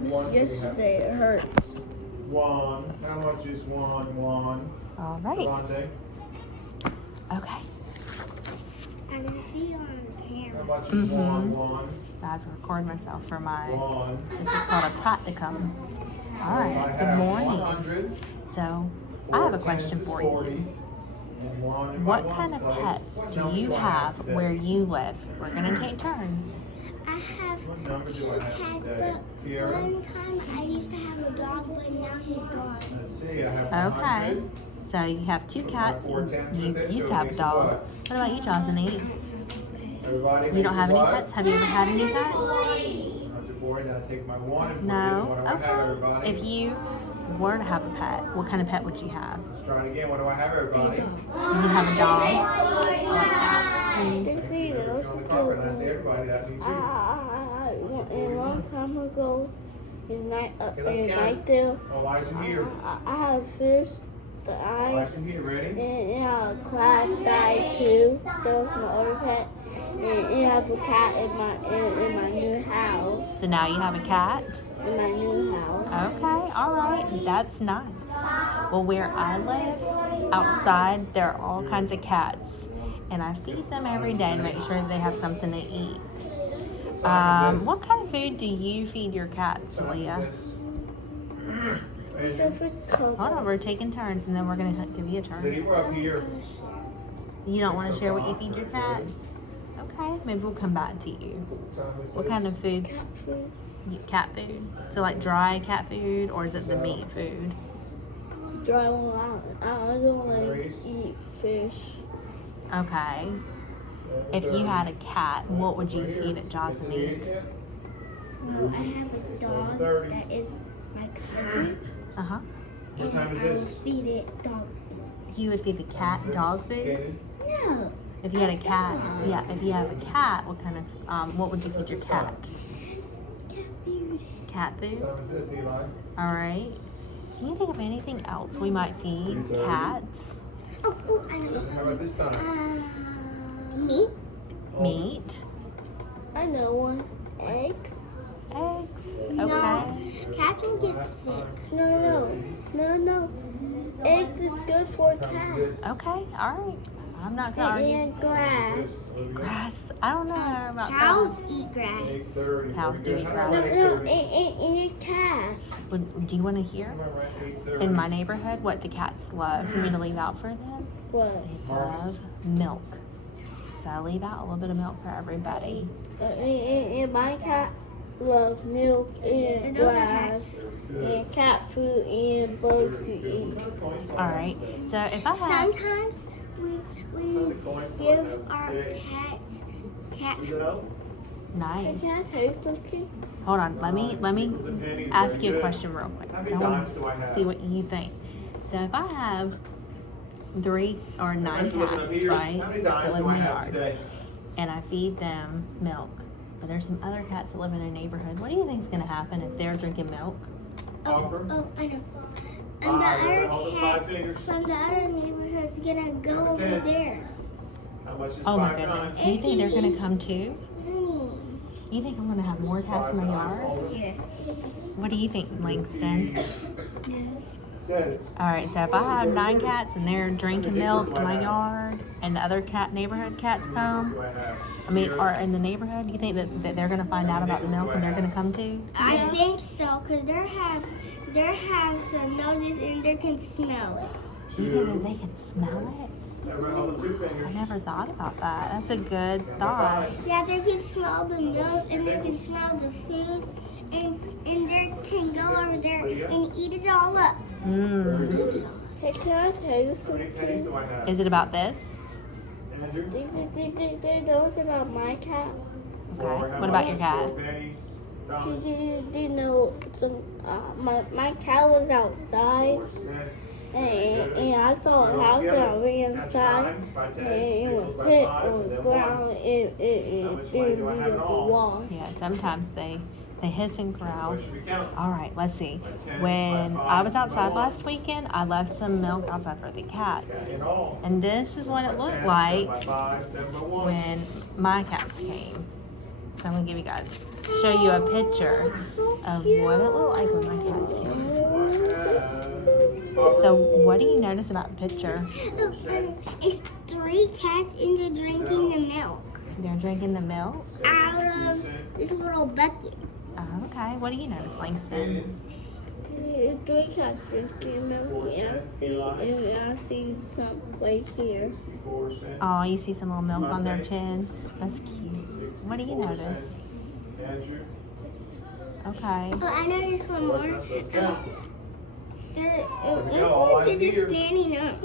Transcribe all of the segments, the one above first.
yesterday. It hurts. Juan. How much is Juan? All right. Devontae. Okay. I didn't see it on camera. How much is Juan? I have to record myself for my. Juan. This is called a practicum. All right. I Good have morning. 100. So, I have a question for you. 40. What kind of pets do you have where you live? We're gonna take turns. I have number do 2 I have cats, today? but Tiara? one time I used to have a dog, but now he's gone. Let's see, I have Okay. 100. So you have 2 cats. Four tens You with it, used so to have it a makes dog. what? What about you, Jocelyn? Everybody You makes don't have it any what? pets? Have you ever had any pets? 140. Now take my 1 and put it in. No. What do I have, everybody? If you were to have a pet, what kind of pet would you have? Let's try it again. What do I have, everybody? You have a dog. You're on the carpet, and I say everybody, that means you. A long time ago, in let's count. night there, Oh, eyes in here. I have fish. The eye. Eyes in here, ready? And Clyde died too. That was my other pet. And I have a cat in my new house. So now you have a cat? In my new house. Okay, all right. That's nice. Well, where I live, outside, there are all kinds of cats. And I feed them every day to make sure they have something to eat. What kind of food do you feed your cats, Leah? Hold on, we're taking turns, and then we're going to give you a turn. Liddy, we're up here. You don't want to share what you feed your cats? Okay, maybe we'll come back to you. What kind of food? Cat food. Cat food? So like dry cat food, or is it the meat food? Dry one. I don't like eat fish. Okay. If you had a cat, what would you feed it, Jocelyn? Well, I have a dog that is my cousin. Uh-huh. What time is I would this? feed it dog food. You would feed the cat dog food? No. If you had a cat, yeah, if you have a cat, what kind of, what would you feed your cat? Cat food. Cat food? What time is this, Eli? All right. Can you think of anything else we might feed cats? Oh, I know. How about this time? Meat. Meat? I know one. Eggs. Eggs? No. Okay. Cats will get sick. No. Eggs is good for cats. Okay, all right. I'm not gonna argue. And grass. Grass? I don't know about Cows that. eat grass. Cows do eat grass. No, and cats. Do you want to hear? In my neighborhood, what do cats love for me to leave out for them? What? They love milk. So I leave out a little bit of milk for everybody. And my cat loves milk and grass and cat food and bugs to eat. All right. So if I have... Sometimes we give our cats cat food. Nice. Can I tell you something? Hold on. Let me ask you a question real quick. So I want to see what you think. So if I have 3 or 9 cats, right, that live in the yard, and I feed them milk, but there's some other cats that live in the neighborhood, what do you think is going to happen if they're drinking milk? Oh, I know. And the other cat from the other neighborhood's gonna go over there. How much is Oh my 5 goodness. times? Do you think they're going to come too? Honey. You think I'm going to have more cats in my yard? Yes. What do you think, Langston? Yes. All right, so if I have 9 cats and they're drinking milk in my yard, and the other neighborhood cats come, or in the neighborhood, do you think that they're going to find out about the milk and they're going to come too? I think so, because they have some noses and they can smell it. You think that they can smell it? I never thought about that. That's a good thought. Yeah, they can smell the milk and they can smell the food and they can go over there and eat it all up. Mm. Hey, can I tell you something? Is it about this? They know it's about my cat. Okay. What about your cat? Did you know my cat was outside and I saw a house and I ran inside and it was hit on the ground and it beat up the walls. Yeah, sometimes they hiss and growl. All right, let's see. When I was outside last weekend, I left some milk outside for the cats. And this is what it looked like when my cats came. So I'm going to show you a picture. of what it looked like when my cats came. So what do you notice about the picture? It's 3 cats and they're drinking the milk They're drinking the milk? out of this little bucket. Oh, okay. What do you notice, Langston? 3 cats drinking milk, and I see some right here. Oh, you see some little milk on their chins? That's cute. What do you notice? Okay. Oh, I noticed one more. They're just standing up.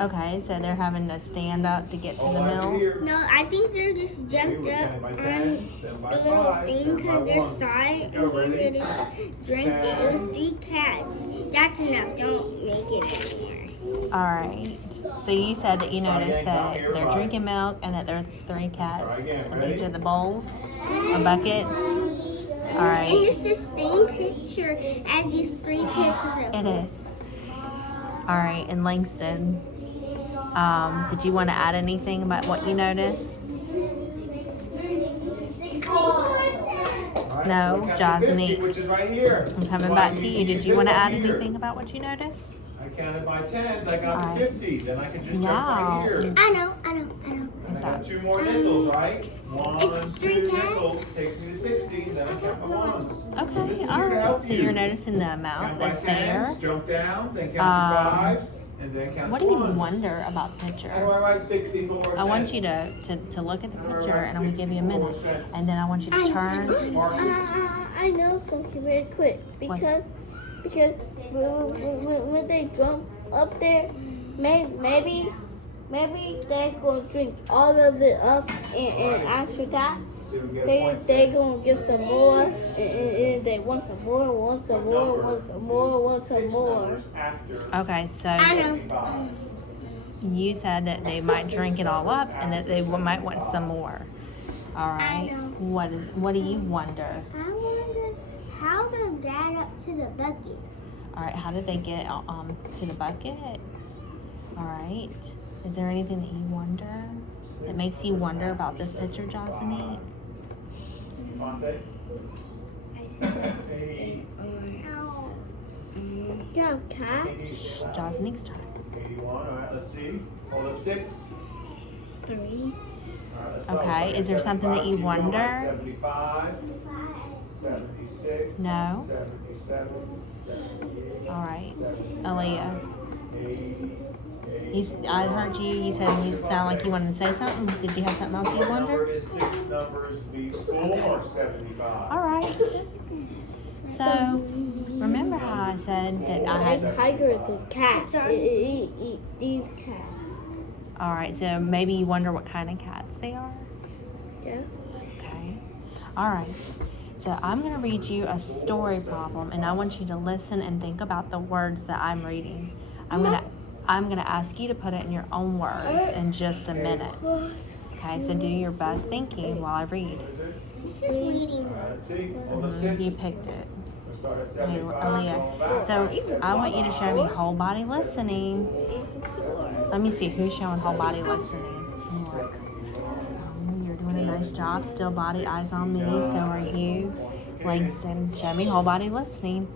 Okay, so they're having to stand up to get to the milk? No, I think they're just jumped up on the little thing because they're silent and then they're just drinking. It was 3 cats. That's enough. Don't make it anymore. Alright. So you said that you noticed that they're drinking milk and that there's 3 cats in each of the bowls or buckets. Alright. And it's the same picture as these 3 pictures of It is. Alright, and Langston, did you want to add anything about what you noticed? No, Josny. Which is right here. I'm coming back to you. Did you want to add anything about what you noticed? I counted by 10s. I got Alright. 50. Then I can just jump Wow. right here. I know. What's I got that? 2 more nickels, right? 1, It's 3 2 cats. nickels takes me to 60. Then I count my ones. This Okay, is here to alright. help So you. you're noticing the amount Count by that's 10s, there. jump down, then count to 5s, and then count What to do you 1s. wonder about the How do picture? I write 64 I want cents? you to look at the picture, and I'm going to give you a minute. And then I want you to turn. I know something really quick because when they jump up there, maybe they're gonna drink all of it up, and after that they gonna get some more, and they want some more, want some more, want some more, want some more. Okay, so I know. you said that they might drink it all up and that they might want some more. All right. I know. What do you wonder? I wonder how they got up to the bucket. All right. How did they get to the bucket? All right. Is there anything that you wonder that makes you wonder about this picture, Josiny? Yeah, cats. Josini's turn. 81, all right, let's see. Hold up 6. 3. All right, let's start. Okay, is there something that you 75, wonder? 75, 76, No. 77, 78, All right. 79, Aaliyah. 80, I heard you. You said you sound like you wanted to say something. Did you have something else you What wonder? number is 6 numbers before 75? All right. So, remember how I said that I had... Tigers and cats. Eat these cats. All right, so maybe you wonder what kind of cats they are? Yeah. Okay. All right. So I'm going to read you a story problem, and I want you to listen and think about the words that I'm reading. I'm going to ask you to put it in your own words in just a minute. Okay, so do your best thinking while I read. This is reading. Let's see. Hold up 6. You picked it. Let's start at Okay, 75. Aaliyah. So I want you to show me whole body listening. Let me see who's showing whole body listening. Look. You're doing a nice job. Still body, eyes on me. So are you. Langston, show me whole body listening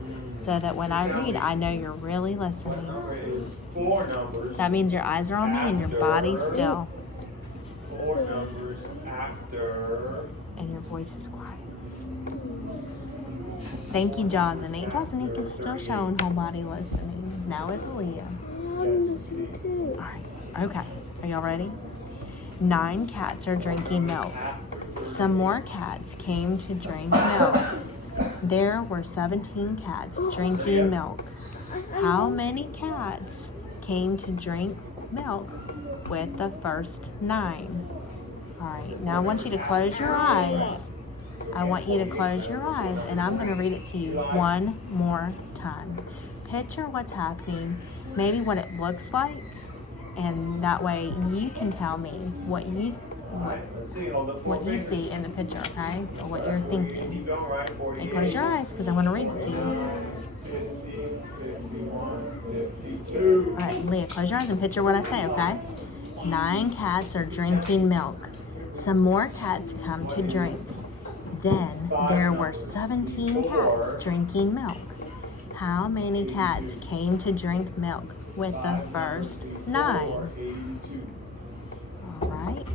so that when I read, I know you're really listening. Number is 4 numbers. That means your eyes are on me and your body's still. 4 numbers after. And your voice is quiet. Thank you, Josinique. Josinique is still showing whole body listening. Now it's Aaliyah. I'm listening too. Alright, okay. Are y'all ready? 9 cats are drinking milk. Some more cats came to drink milk. There were 17 cats drinking milk. How many cats came to drink milk with the first 9? Alright, now I want you to close your eyes. I want you to close your eyes, and I'm going to read it to you one more time. Picture what's happening, maybe what it looks like, and that way you can tell me what you see in the picture, okay? Or what you're thinking. And close your eyes, because I'm going to read it to you. 50, 52. All right, Leah, close your eyes and picture what I say, okay? 9 cats are drinking milk. Some more cats come to drink. Then there were 17 cats drinking milk. How many cats came to drink milk with the first 9? All right.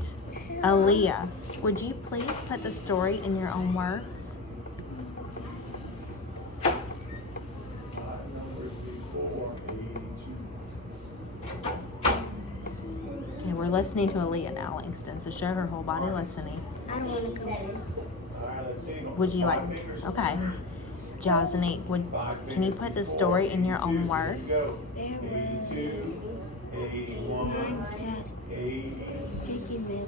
Aaliyah, would you please put the story in your own words? Okay, we're listening to Aaliyah now, Langston, so show her whole body listening. I don't want to go. Would you like, okay. Josanique, can you put the story in your own words? There was 9 cats drinking milk.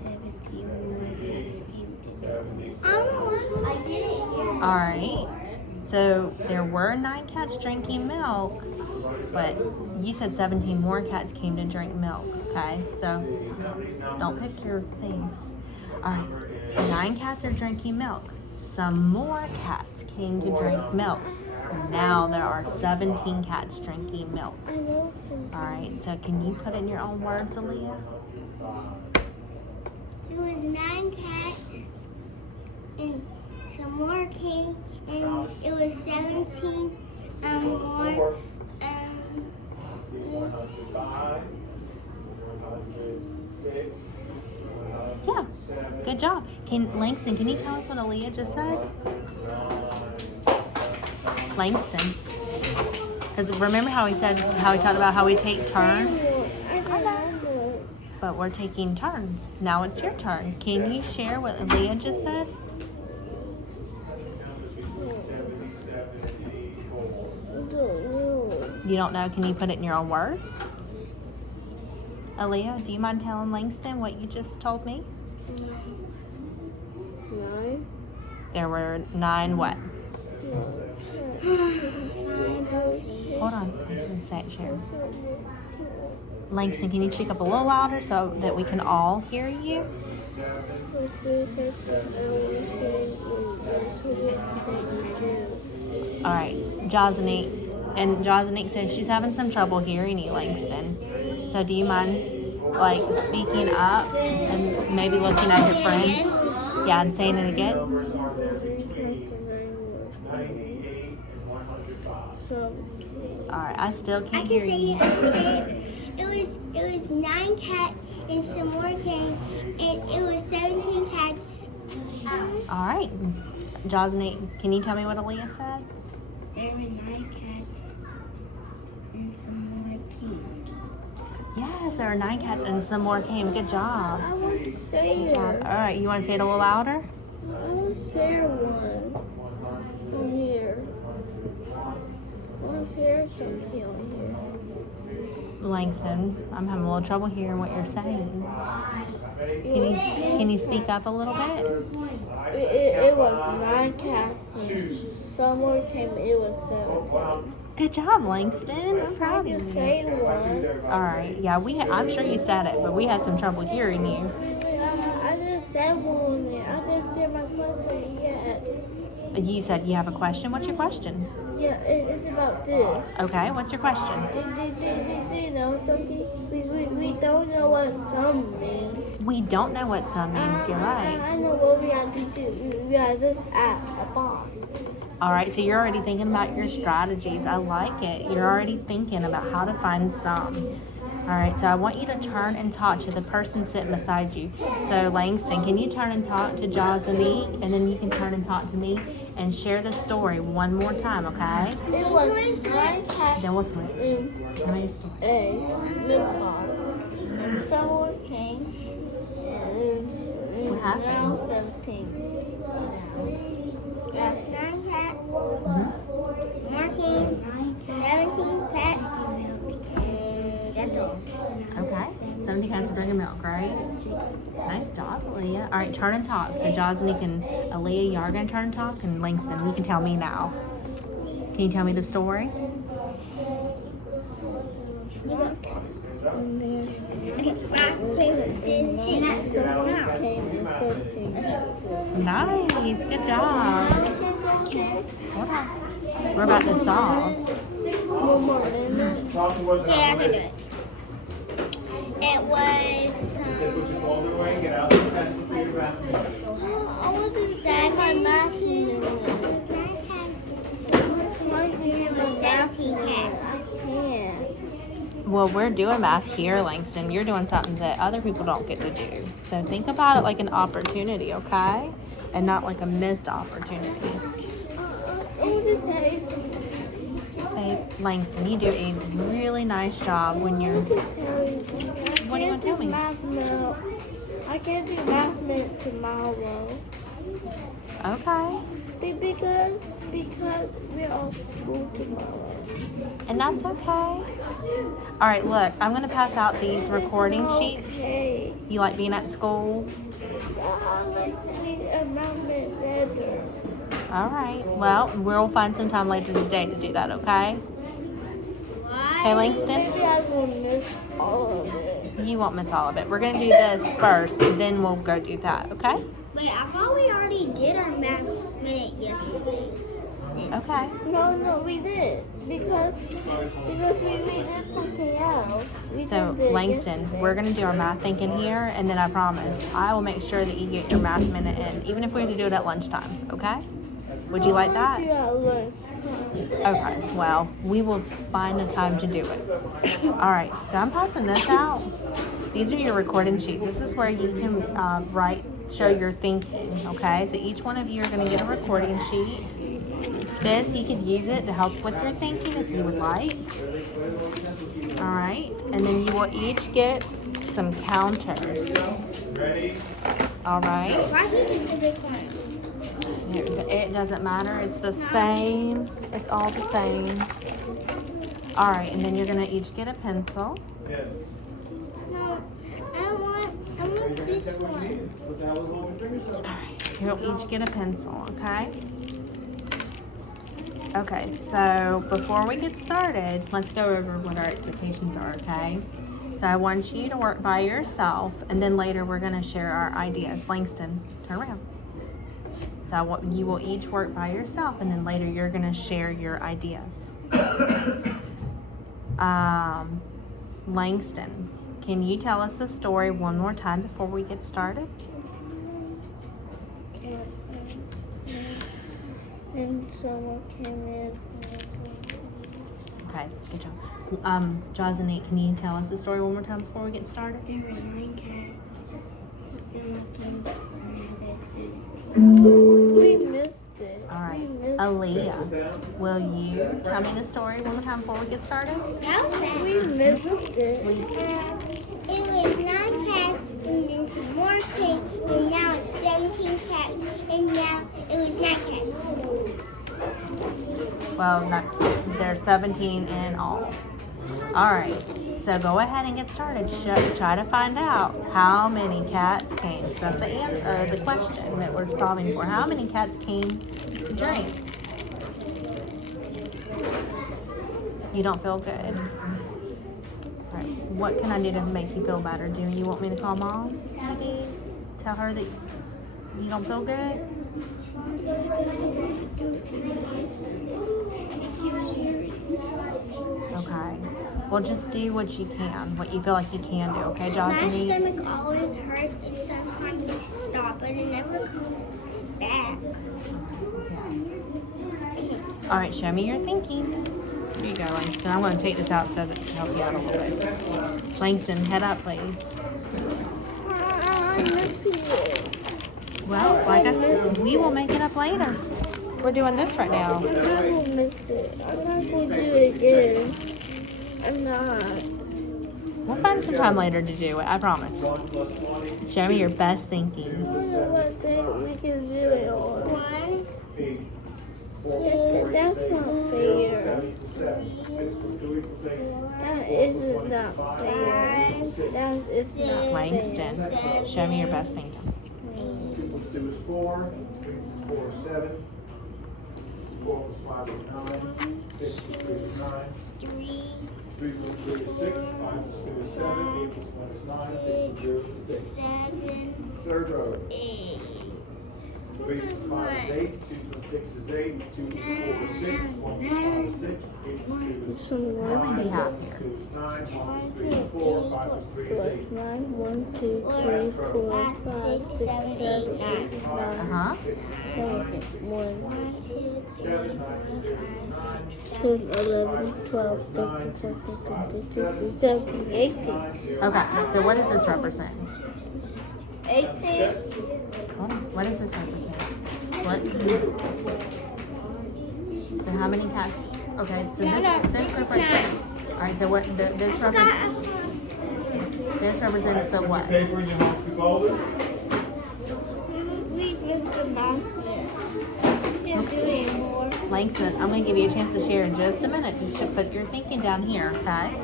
17 more cats came to drink. I didn't hear. All right. So there were 9 cats drinking milk, but you said 17 more cats came to drink milk. Okay, so don't pick your things. All right. 9 cats are drinking milk. Some more cats came to drink milk. Now there are 17 cats drinking milk. I know some. All right, so can you put in your own words, Aaliyah? It was 9 cats, and some more came, and it was 17 more. Yeah, good job. Langston, can you tell us what Aaliyah just said? Langston. Because remember how he talked about how we take turns? I know. But we're taking turns. Now it's your turn. Can you share what Aaliyah just said? You don't know? Can you put it in your own words? Aaliyah, do you mind telling Langston what you just told me? 9. There were 9 what? Hold on. Langston, say it, share. Langston, can you speak up a little louder so that we can all hear you? All right, Josanique. And Josanique says she's having some trouble hearing you, Langston. So do you mind, speaking up and maybe looking at your friends? Yeah, and saying it again? All right, I still can't hear you. It was 9 cats and some more came, and it was 17 cats. All right, Josanique, can you tell me what Aaliyah said? There were 9 cats and some more came. Yes, there are 9 cats and some more came. Good job. I want to say it. All right, you want to say it a little louder? I want to say one on here. I want to share something on here. Langston, I'm having a little trouble hearing what you're saying. Can you speak up a little bit? It was 9 cats and some more came. It was 7. Good job, Langston. I'm proud of you. Say one. All right. Yeah, I'm sure you said it, but we had some trouble hearing you. I just said one there. I didn't say my question yet. You said you have a question. What's your question? Yeah, it's about this. Okay. What's your question? Do you know something? We don't know what some means. We don't know what some means. You're right. I know what we have to do. We have to just ask a boss. All right, so you're already thinking about your strategies. I like it. You're already thinking about how to find some. All right, so I want you to turn and talk to the person sitting beside you. So Langston, can you turn and talk to Josanique, and then you can turn and talk to me and share the story one more time, okay? It was 9 cats Then what's it? in a milk bottle. And someone came, and What happened? now 17. That's 9 cats. More came, 17 cats. That's all. Okay, 70 cats are drinking milk, right? Nice job, Aaliyah. All right, turn and talk. So Josanique and Aaliyah, y'all are going to turn and talk, and Langston, you can tell me now. Can you tell me the story? Nice, good job. Hold on. We're about to solve. One more minute. Yeah, I can do it. It was. Put your folder away, get out the pencil for your bathroom. I want want to do my math minute. There was 17 cats. I can't. Well, we're doing math here, Langston. You're doing something that other people don't get to do. So think about it like an opportunity, okay? And not like a missed opportunity. Babe, Langston, you do a really nice job when you're... What are you going to tell me? I can't do math minute tomorrow. Okay. Because we're off school tomorrow. And that's okay. All right, look, I'm going to pass out these recording sheets. Okay. You like being at school? I like being a math minute better. All right. Well, we'll find some time later today to do that, okay? Okay, Langston? Maybe I will miss all of it. You won't miss all of it. We're going to do this first, and then we'll go do that, okay? Wait, I thought we already did our math minute yesterday. Okay. No, we did. Because we did something else. So, Langston, we're going to do our math thinking here, and then I promise I will make sure that you get your math minute in, even if we have to do it at lunchtime, okay? Would you like that? Okay, well, we will find a time to do it. All right, so I'm passing this out. These are your recording sheets. This is where you can show your thinking, okay? So each one of you are going to get a recording sheet. This, you could use it to help with your thinking if you would like. All right, and then you will each get some counters. Ready? All right. Why did you do this one? It doesn't matter. It's the same. It's all the same. All right, and then you're going to each get a pencil. Yes. No, I want this one. All right, you'll each get a pencil, okay? Okay, so before we get started, let's go over what our expectations are, okay? So I want you to work by yourself, and then later we're going to share our ideas. Langston, turn around. So you will each work by yourself, and then later you're going to share your ideas. Langston, can you tell us the story one more time before we get started? And someone came in. Okay, good job. Josanique, can you tell us the story one more time before we get started? There were 9 cats. Someone came and they said, We missed it. All right, Aaliyah, will you tell me the story one more time before we get started? How was that? We missed it. It was 9 cats, and then some more came, and now it's 17 cats, and now it was 9 cats. Well, there's 17 in all. All right, so go ahead and get started. Try to find out how many cats came. That's the question that we're solving for. How many cats came to drink? You don't feel good. All right, what can I do to make you feel better? Do you want me to call Mom? Maybe tell her that you don't feel good? Okay. Well, just do what you can, what you feel like you can do, okay, My Josanie? stomach always hurts, and sometimes it stops, and it never comes back. All right, show me your thinking. Here you go, Langston. I'm going to take this out so that to help you out a little bit. Langston, head up, please. I'm missing it. Well, like I said, we will make it up later. We're doing this right now. I will miss it. I'm not going to do it again. I'm not. We'll find some time later to do it, I promise. Show me your best I thinking. don't know what day we can do it on. 1, That's not fair. That isn't not fair. That is not Langston, show me your best thinking. Let's do is 4. 3 plus 4 is 7. 4 plus 5 is 9. 6 plus 3 is 9. 3, 3 plus 3 is 6. 5 plus 2 is 7. 8 plus 1 is 9. 6 plus 0 is 6. 7, Third row. 8. 3 plus 5 is 8, 2 plus 6 is 8, 2 plus 4 is 6, 1 plus 5 is 6, 8 plus 2 is 5, What do we have 2 here? is 9, 1 plus 3 is 4, 5 plus 3 is Plus 8. 9, 1, 2, 3, 4, 5, 6, 7, 8, 9. Uh-huh. 1, 2, 7, 9, 0, 9, 10, 11, 12, 13, 14, 15, 16, 17, 18. Okay, so what does this represent? 18. What does this represent? What? So how many cats? Okay, so this represents. All right, so what? This represents. This represents the what? Paper in your mom's two folders? We missed the mouth there. Can't do anymore. Langston, I'm going to give you a chance to share in just a minute. You should put your thinking down here, okay?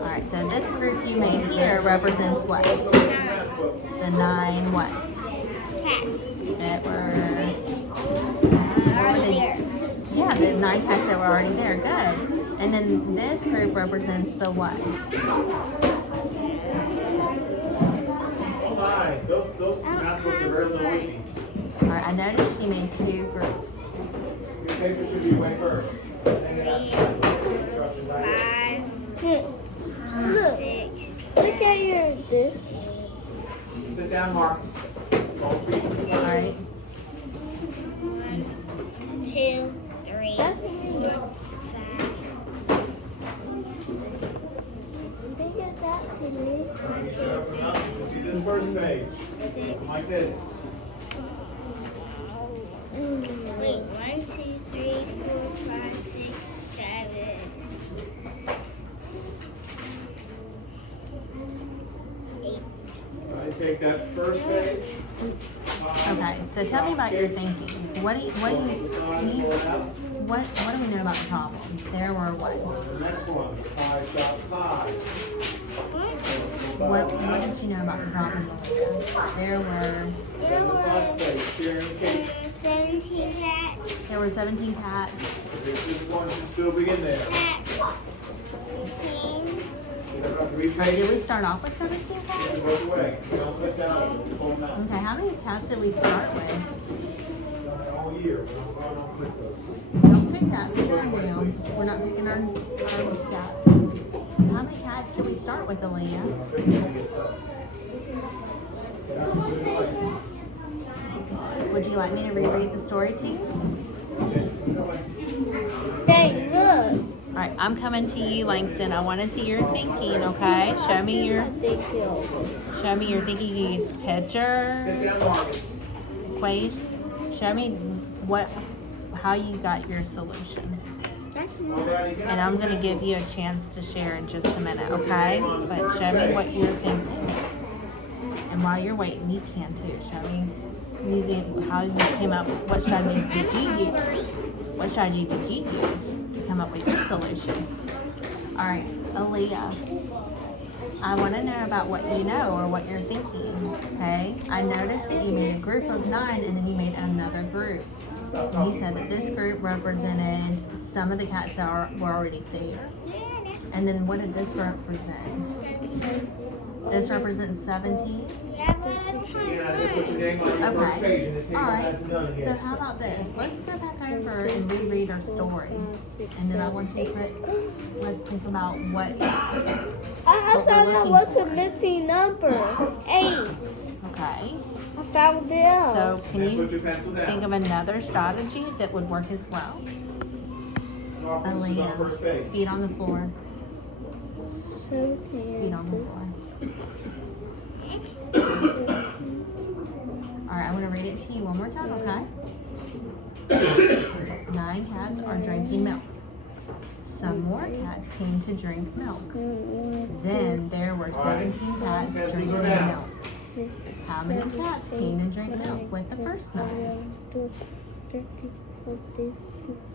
All right, so this group you made here represents what? The 9 what? That were Already there. yeah, the 9 cats that were already there. Good. And then this group represents the what? Oh my, those math books are very noisy. All right, I noticed you made 2 groups. Your paper should be way first. Hang it out. 5, Look, 6, look at your this. Sit down, Marcus. All feet to the All side. right. 1, 2, 3, 4, 5, Think of that, please. You gotta open up. You see this first page. Like this. wait, 1, 2, 3, 4, 5, 6, 7. I take that first page. Okay, so tell me about your thinking. What do we know about the problem? There were what? The next one, pie shop pie. What did you know about the problem? There were Then this last page, sharing cake. 17 cats. there were 17 cats. This one should still be in there. Cats. 15. You don't have to read Did pages. we start off with 17 cats? It goes away. You don't click down. Pull them out. Okay, how many cats did we start with? All year. So I don't click those. Don't pick that. Pick our nails. We're not picking our cats. How many cats did we start with, Aaliyah? Would you like me to reread the story to you? Hey, look. All right, I'm coming to you, Langston. I want to see your thinking, okay? Show me your thinking. You use Sit pictures, down, Marcus. equation. Show me how you got your solution. That's Alrighty, And I'm going to give you a chance to share in just a minute, okay? But show me what you're thinking. And while you're waiting, you can too. Show me using how you came up. What strategy did you use? What strategy did you use to come up with your solution? All right, Aaliyah. I want to know about what you know or what you're thinking, okay? I noticed that you made a group of 9 and then you made another group. And you said that this group represented some of the cats that were already there. And then what did this represent? This represents 17? Yeah, they put your name on your first page and this All table right. has none in So here. how about this? Let's go back over and reread our story. And then I want you to let's think about what I What we're found out looking what's for. a missing number. 8. okay. I found it out. So can And put you your pencil down. think of another strategy that would work as well? Marcus, this is on the first Aaliyah, page. feet on the floor. So Feet on the floor. All right, I'm gonna read it to you one more time, okay? 9 cats are drinking milk. Some more cats came to drink milk. Then there were 17 cats drinking milk. How many cats came to drink milk with the first milk? 30, 40,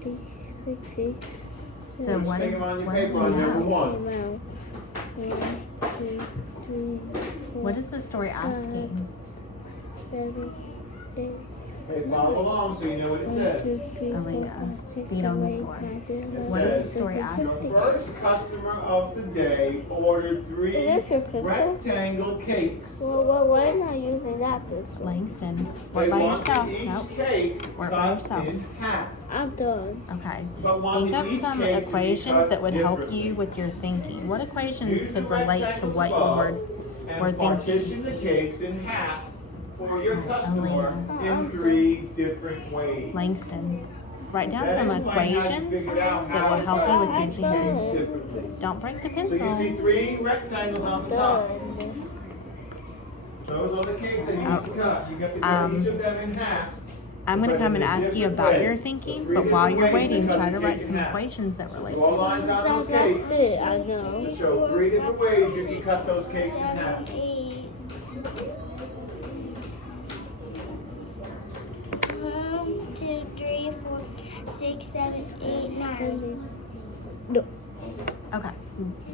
50, 60. So what Take did them on your what paper did on we number know? 1. What is the story asking? 7, 8, Okay, follow along so you know what it says. Aaliyah, feet on the floor. What does the story ask? Your first customer of the day ordered 3 Is this your pencil? rectangle cakes. Well, why am I using that pencil? Langston, They work by wanted yourself. each Nope. cake Work by cut yourself. in half. I'm done. Okay. But wanted These are each some cake to be equations cut that would help differently. you with your thinking. What equations Use the could relate to rectangles what above were and thinking? partition the cakes in half for your customer Aaliyah. in 3 different ways. Langston, write down That some explains how you equations figured out that how will to help you with your cut each thinking. cake differently. Don't break the So you see pencil. 3 rectangles on the top. Done. Those are the cakes that you need to cut. You have to cut each of them in half. I'm going to come and ask you about your So thinking, three but while different you're ways to waiting, cut try the to write cake some in half. equations that relate Draw to it. lines on those That's cakes. it, I know. To show 3 different ways you can cut those cakes in half. 1, 2, 3, 4, 6, 7, 8, 9. No. Okay,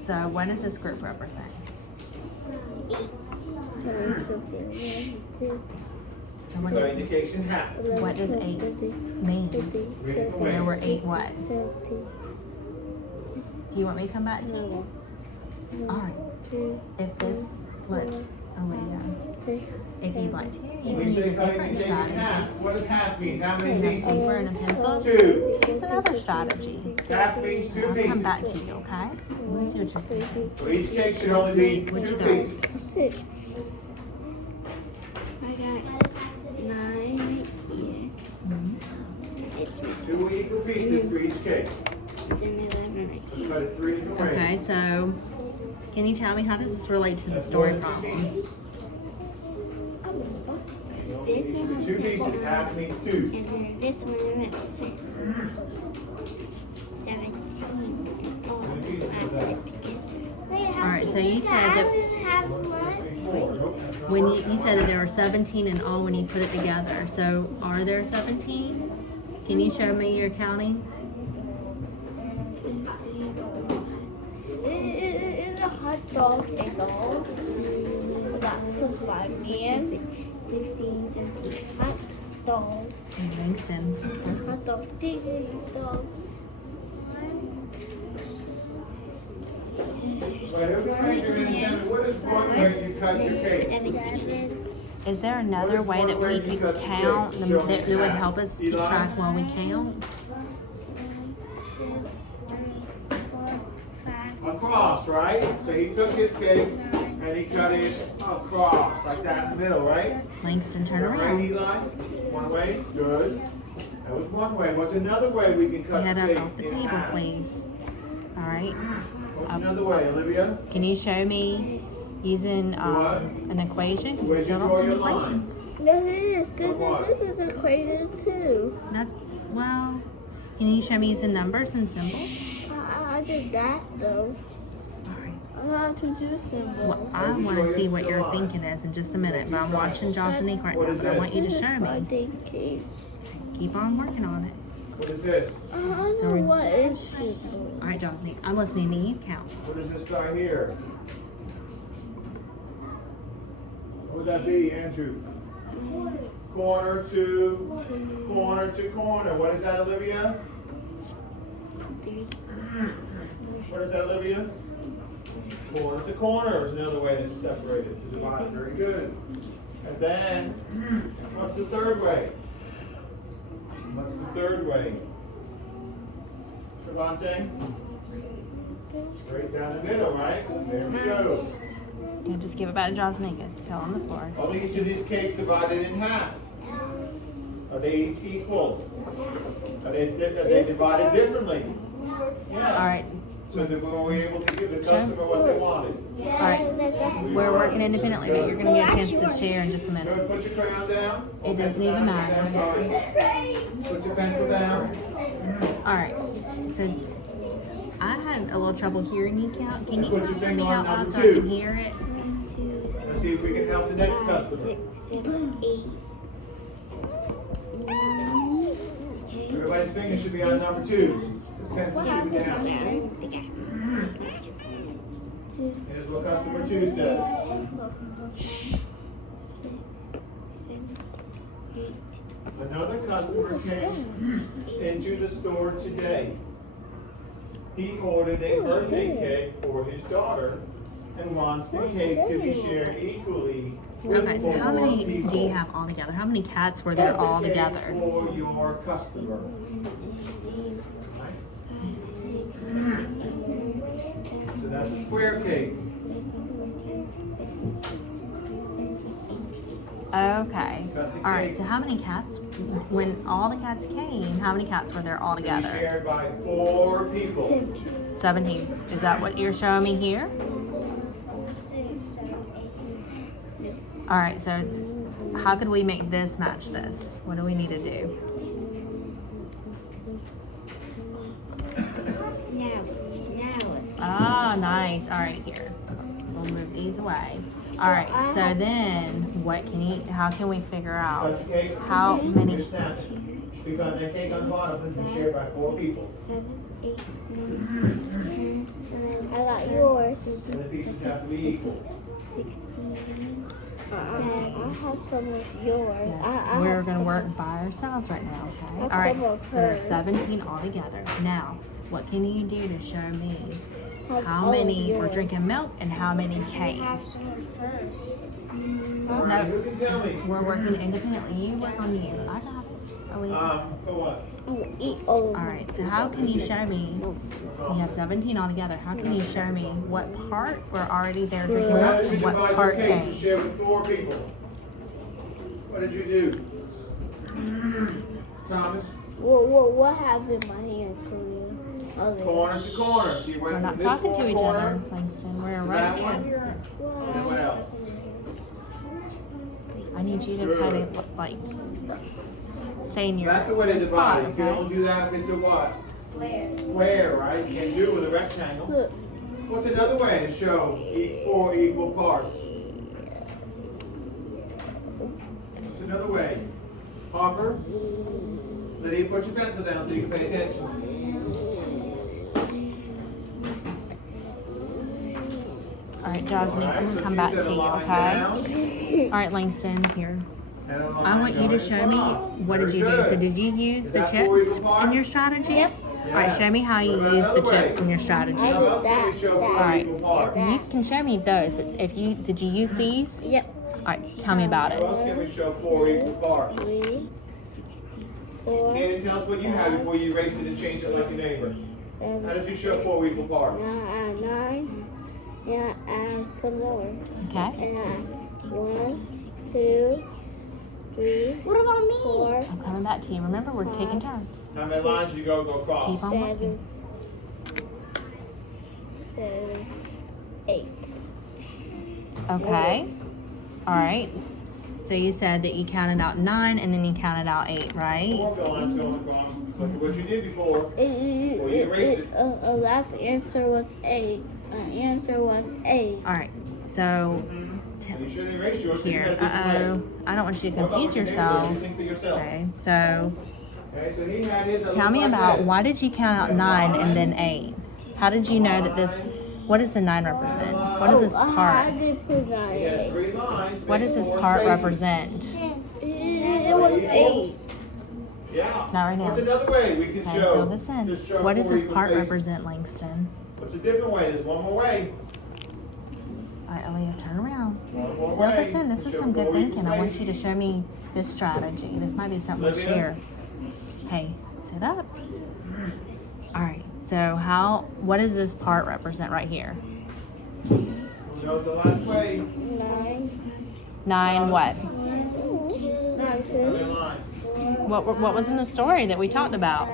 so what does this group represent? So what, Cutting the cakes in half. what does 8 mean? There were 8 what? Do you want me to come back to you? Alright, if this, look, Aaliyah, if you'd like to, you When can you use a say cutting different the cake in half, strategy. what does half mean? How many Paper pieces? and a pencil. 2. It's another strategy. Half means 2 I'll come back pieces. to you, okay? Let me see what you're thinking. So each cake should only be What you 2 got? pieces. 6. I got 9 right here. Mhm. 2 equal pieces for each cake. Then 11 right here. Cut it 3 different ways. Okay, so can you tell me how does this relate to the That's story more than 2 problem? pieces. This one 2 pieces, half means 2. and then this one represents 17. And all I put it together. Wait, how Alright, so you said I that wouldn't have lunch. when you said that there were 17 in all when you put it together. So are there 17? Can you show me your counting? Is a hot dog and all? That cooked by man. 16, 17. Hot dog. In Langston. Hot dog. Hot dog. Wait, who can make your intended? What is one way you cut your cake? 17. Is there another way that we can count that would help us keep track while we count? 1, 2, 3, 4, 5. Across, right? So he took his cake and he cut it across, like that in the middle, right? Langston, turn Right, around. Eli? One way, good. That was one way. What's another way we can cut Head the up cake off the in table, half? please. All right. What's another way, Olivia? Can you show me using an equation? Because I Where'd you still don't draw see your equations. No, this is. what? This is equated too. Not, well, can you show me using numbers and symbols? I did that though. All right. I know how to do symbols. Well, I want to see what your thinking is in just a minute, but I'm watching Johnson Inc. right now, but I want you to show My me. thinking. Keep on working on it. What is this? I don't So know we're- what is symbol. All right, Johnson Inc. I'm listening to you count. What is this right here? What would that be, Andrew? Corner to corner to corner. What is that, Olivia? 3. What is that, Olivia? Corner to corner is another way to separate it, to divide. Very good. And then, what's the third way? What's the third way? Shavante? Straight down the middle, right? There we go. Okay, just give it back to Johnson Inc. It fell on the floor. Are each of these cakes divided in half? Are they equal? Are they divided differently? Yeah. All right. So that we were able to give the customer what they wanted. All right. We're working independently, but you're going to get a chance to share in just a minute. Good, put your crayon down. It doesn't even matter. Put your pencil down. All right. So I had a little trouble hearing you count. Can you Put your count finger me on out loud number so I 2. can hear it? 1, 2, 3, Let's see if we can help the next 5, customer. 6, 7, 8. Everybody's finger should be on number 2. This pencil should be down. Here's what customer 2 says. 6, 7, 8, Another customer came into the store today. He ordered a birthday cake for his daughter and wants the cake to be shared equally with Okay, so how 4 many people. do you have all together? How many cats were there all Birthday cake together? for your customer. So that's a square cake. Okay. All right. So how many cats? When all the cats came, how many cats were there all To be together? shared by 4 people. 17. Is that what you're showing me here? 6, 7, 8. All right. So how could we make this match this? What do we need to do? Now it's Ah, nice. All right, here. We'll move these away. All right. So then, what can you? How can we figure out Cut your cake. how many? Just snap it. Because that cake on the bottom has been shared by 4 people. 7, 8, 9, 10, 11. I got yours. And the pieces have to be equal. 16. I have some of yours. Yes, we're gonna work by ourselves right now. Okay. All That's right. some So of there's hers. 17 altogether. Now, what can you do to show me how all of many were yours. drinking milk and how many came? Have some of hers. No. Who can tell me? We're working independently. You work on you. I got it. Aaliyah. For what? I'm gonna eat all of All right. So how can you show me? You have 17 altogether. How can you show me what part were already there drinking How milk did you and what divide your part cake came? to share with 4 people? What did you do? Thomas? What happened in my hand for you? Corner to corner. So you went We're from not this talking to far each corner other, Langston. We're to right that here. one. And then what else? I need you to kind of like stay in your That's the way to spot, divide. You can okay? only do that if it's a what? Square, right? You can't do it with a rectangle. Look, What's another way to show 4 equal parts? What's another way? Hopper, Lydia, put your pencil down so you can pay attention. All right, Jasmine, Alright, I'm so gonna come she back said to a you, line okay? down All right, Langston, here. and a line I want you to going show me across. what did Very you do. So good. did you use Is the that chips 4 equal parts? in your strategy? Yep. All right, Yes. show me how you What about use the another chips way? in your strategy. How else can we show 4 All right. equal parts? You can show me those, but if you did you use these? yep. All right, tell me about How it. else can we show 4 equal parts? 3, 4, Candy, tell us what you have before you erase it and change it like your neighbor. 7, How did you show 4 equal parts? Now I add 9. Yeah, add some more. Okay. And add 1, 2, 3, What about me? 4, I'm coming back to you. Remember, we're taking turns. How many lines did you go across? Keep on 7, working. 7, 8. Okay. All right. So you said that you counted out 9 and then you counted out 8, right? 4 lines going across. Look at what you did before. You erased it. Last answer was 8. Answer was 8. All right. So And you shouldn't erase yours because you here. got a different way. I don't want you to What about confuse what your neighbor did? yourself. You think for yourself. Okay. So Okay, so he had his tell me like about this. why did you count out 9 and then 8? How did you know that this? What does the 9 represent? What is this I part? did put that He had 8. 3 lines. What make does this 4 part spaces. represent? It was 8. Yeah. Not right now. What's another way we can Okay, show? fill this in. just show What does 4 this equal part spaces? represent, Langston? What's a different way? There's one more way. All right, Aaliyah, turn around. One more Fill way. this in. This to is show some good 4 equal thinking. I want you to spaces. show me this strategy. This might be something to Olivia? share. Hey, sit up. All right. So what does this part represent right here? Who knows the last way? 9. 9 what? 9, How 6. many lines? What was in the story that we talked about?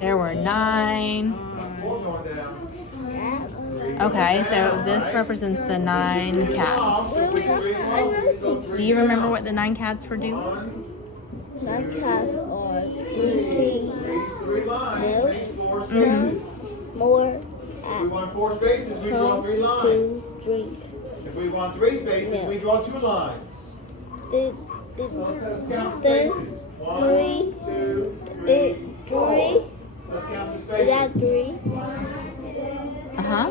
There were 9. 4 going down. Okay, so this represents the 9 cats. Do you remember what the 9 cats were doing? 9 cats are drinking Makes 3 lines, Milk. makes 4 spaces. more If we want 4 spaces, we draw 3 lines. to drink. If we want 3 spaces, we draw 2 lines. Did So let's count the Then spaces. 1, 3, 2, 3, it 4. Let's count the is that spaces. 3? Uh-huh.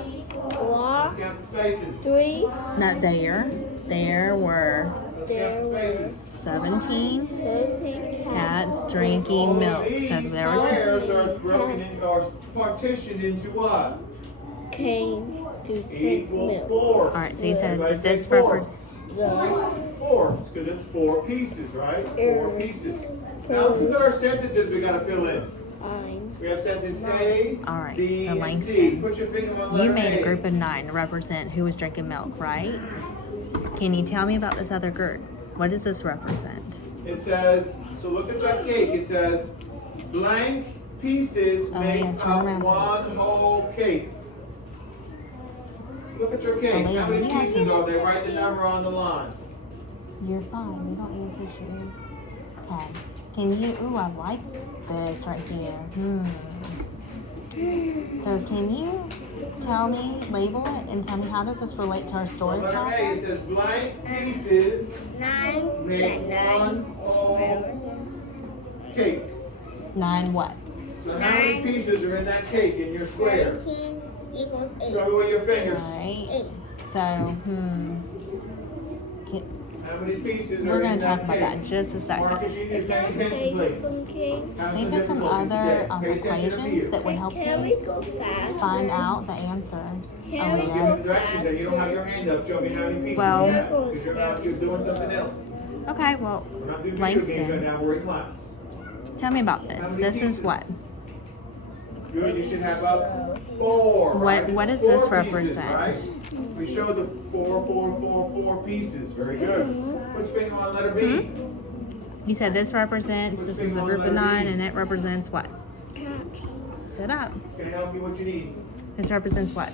4, Let's count the spaces. 3, Not there. There were Let's there count the were spaces. 17 17 cats drinking milk. These So there was squares are broken in, or partitioned into what? came to drink Equal milk. fourths. Alright, so you said Everybody that say this fourths. The Fourths, because it's 4 pieces, right? 4 pieces. Now let's look at our sentences we gotta fill in. I'm We have sentence A, Alright, B, so and Langston, C. Put your finger on letter you made A. a group of 9 to represent who was drinking milk, right? Can you tell me about this other group? What does this represent? It says, so look at that cake. It says, blank pieces Oh, make yeah, turn up around, one please. whole cake. Look at your cake. Oh, How many you have pieces to- are there? Write the number on the line. You're fine. You don't need a tissue. Okay. Can you? Ooh, I like this right here. So can you tell me, label it, and tell me how does this relate to our So story letter A, it process? says blank pieces 9. make one whole cake. 9 what? So how many pieces are in that cake in your square? 17 equals 8. Show me with your fingers. Right. 8. So, How many pieces we're are gonna in talk that about cake? that in just a second. Marcus, you need to pay attention, please. Think of some other equations that would help Can we you go fast? find out the answer. Can we Give me Aaliyah. the directions and you don't have your hand up. Show me how many pieces Well- you have. Because you're doing something else. Okay, well, We're not doing video games right Langston, now. We're in class. tell me about How this. many This is pieces? what? Good. You should have up 4. Right? What does 4 this pieces, represent? Right? We showed the 4 pieces. Very good. Put your finger on letter B. You said this represents, this is a group of 9, and it represents what? Sit up. Can I help you what you need? This represents what?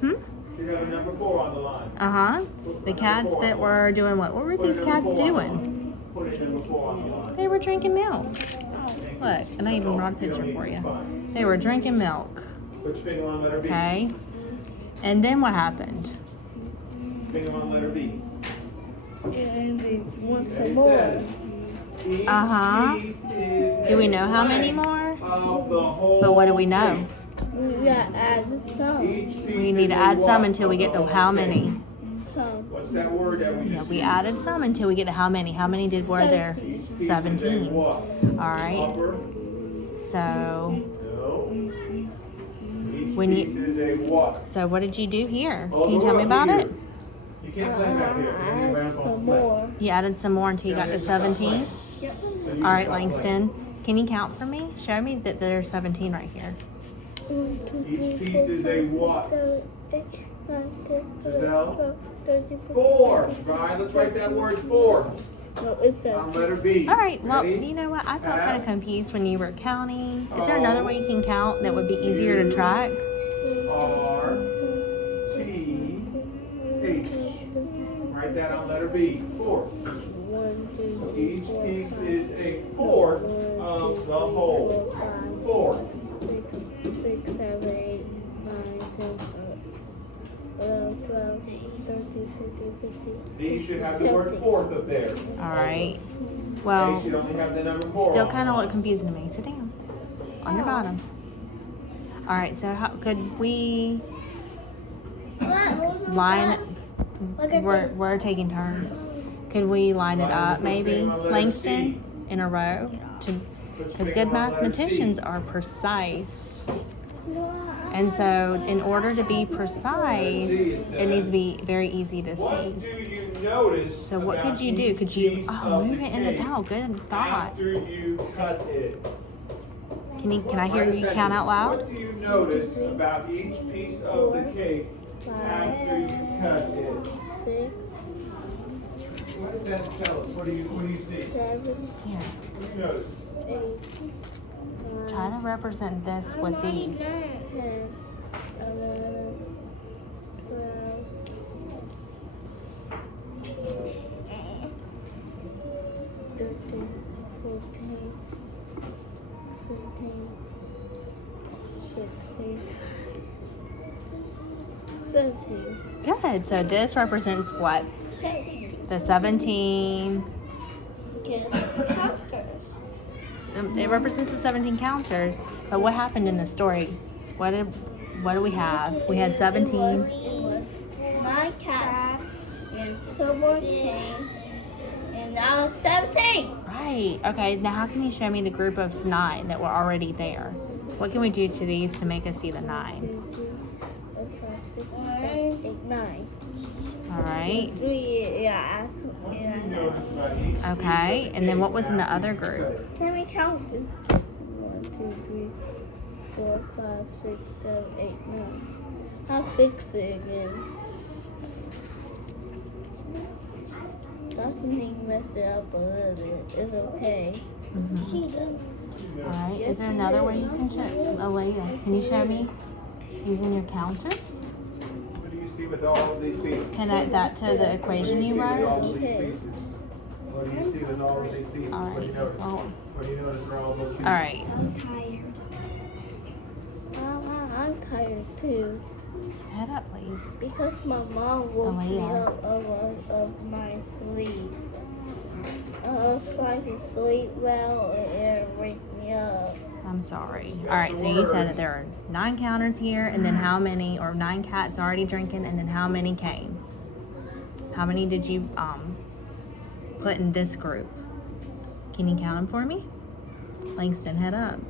Hmm? You got a number 4 on the line. Uh-huh. The cats that were doing what? What were Put these number cats 4 on the doing? line. Put a number 4 on the line. They were drinking milk. Look, and I even brought a picture for you. They were drinking milk, Put your finger on letter B. okay? And then what happened? Finger on letter B. And they want And some it more. says, each Uh-huh. piece is Do we a know how many blank more? Of the whole But what do we know? cake. We gotta add some. Each piece We need is to a add some what until we of get the to whole how cake? many? Some. What's that word that we Yeah, just we used? added some until we get to how many? How many were there? Each piece is a 17. what? All right. Upper? So, No. Each When you- piece is a what? so what did you do here? Oh, Can you go tell me up about here. it? You can't play back here. You need to Add ramp on some play. more. You added some more until you got to 17? Yep. So you All can right, stop Langston. Can you count for me? Show me that there's 17 right here. 1, 2, Each 3, piece 4, is a 5, what? 6, 7, 8, 9, 10, Giselle? 12, 13, playing. 4. Right? Let's write that word 4 No, it's a on letter B. All right, well, Ready? you know what? I felt kind Have. of confused when you were counting. Is there another way you can count that would be easier to track? R, T, H. Write that on letter B. 4. So each piece is a 4th of the whole. 4. 6, 7, 8, 9, 10, 11, 12, 13, 14, 15. See, you should have the word 4th up there. All right. A Well, should only have the number 4. still on kind of the look confusing to me. Sit down on your bottom. All right, so how could we Look. line it? Look at this. We're taking turns. Could we line it up maybe, Langston, in a row? Because good mathematicians are precise. And so in order to be precise, it needs to be very easy to see. What do you notice? So what could about you do? each Could you piece of move the it in and cake out? Good thought. After you cut it. Can I hear Wait a you second. count out loud? What do you notice about each piece of the cake 5, after you cut it? 6, What does that tell us? What do you see? 7, Here, What do you notice? 8, try to represent this with these. 10, 11, 12, 13, 14, 15, 16, 17. Good. So this represents what? The 17. Guess counter. It represents the 17 counters. But what happened in the story? What do we have? We had 17. It was 9 cats and someone came right. Okay, now how can you show me the group of 9 that were already there? What can we do to these to make us see the 9? 2, 3, 4, 5, 6, 7, 8, 9. All right. 3, yeah. Okay, and then what was in the other group? Let me count this. 1, 2, 3, 4, 5, 6, 7, 8, 9. I'll fix it again. Just need to mess it up a little bit. It's okay. She done. All right. Is there another way you can show? Alea, can you show me using your counters? What do you see with all of these pieces? Connect that to the equation you What do you see with all wrote. of these pieces? What do you see with all of these pieces? All What do you right. notice? Oh. What do you notice for all of those pieces? All right. I'm tired. I'm tired too. Head up, please. Because my mom woke me Alea. up of my sleep. I was trying to sleep well and it wake me up. I'm sorry. All right. So you said that there are 9 counters here, and then how many, or 9 cats already drinking, and then how many came? How many did you put in this group? Can you count them for me? Langston, head up.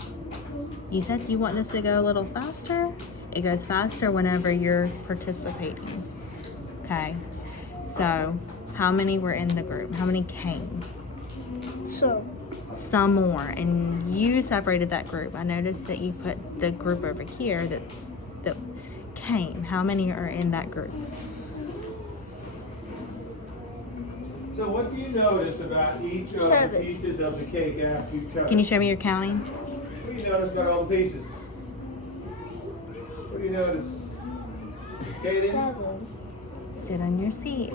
You said you want this to go a little faster. It goes faster whenever you're participating. Okay. So, how many were in the group? How many came? So, Some more. And you separated that group. I noticed that you put the group over here that came. How many are in that group? So what do you notice about each of the 7. pieces of the cake after you cut Can you it? show me your counting? What do you notice about all the pieces? What do you notice? Kaden? 7. Sit on your seat.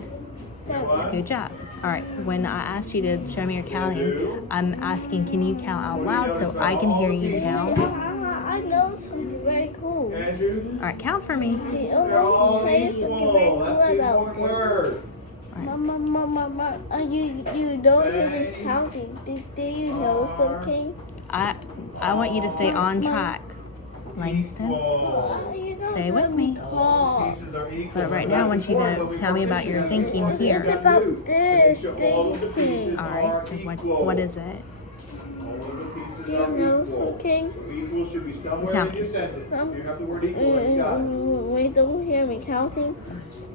7. What? Good job. All right. When I asked you to show me your counting, I'm asking, can you count out loud so I can hear you count? I know something very cool. Andrew? All right, count for me. The They're all only thing something very equal. cool That's the about important this. word. Mama, you don't even counting. Do you know something? I want you to stay on track. Langston, Equal. You don't stay with let me. All talk. pieces are equal. But right now I want you to tell me about your thinking It's here. about this Make sure all of the thinking. pieces All are right, so equal. what is it? All of the pieces Do you are know equal. something? So equal should be somewhere Tell in me. your sentence. Some- You have the word equal and you got it. Wait, don't hear me counting.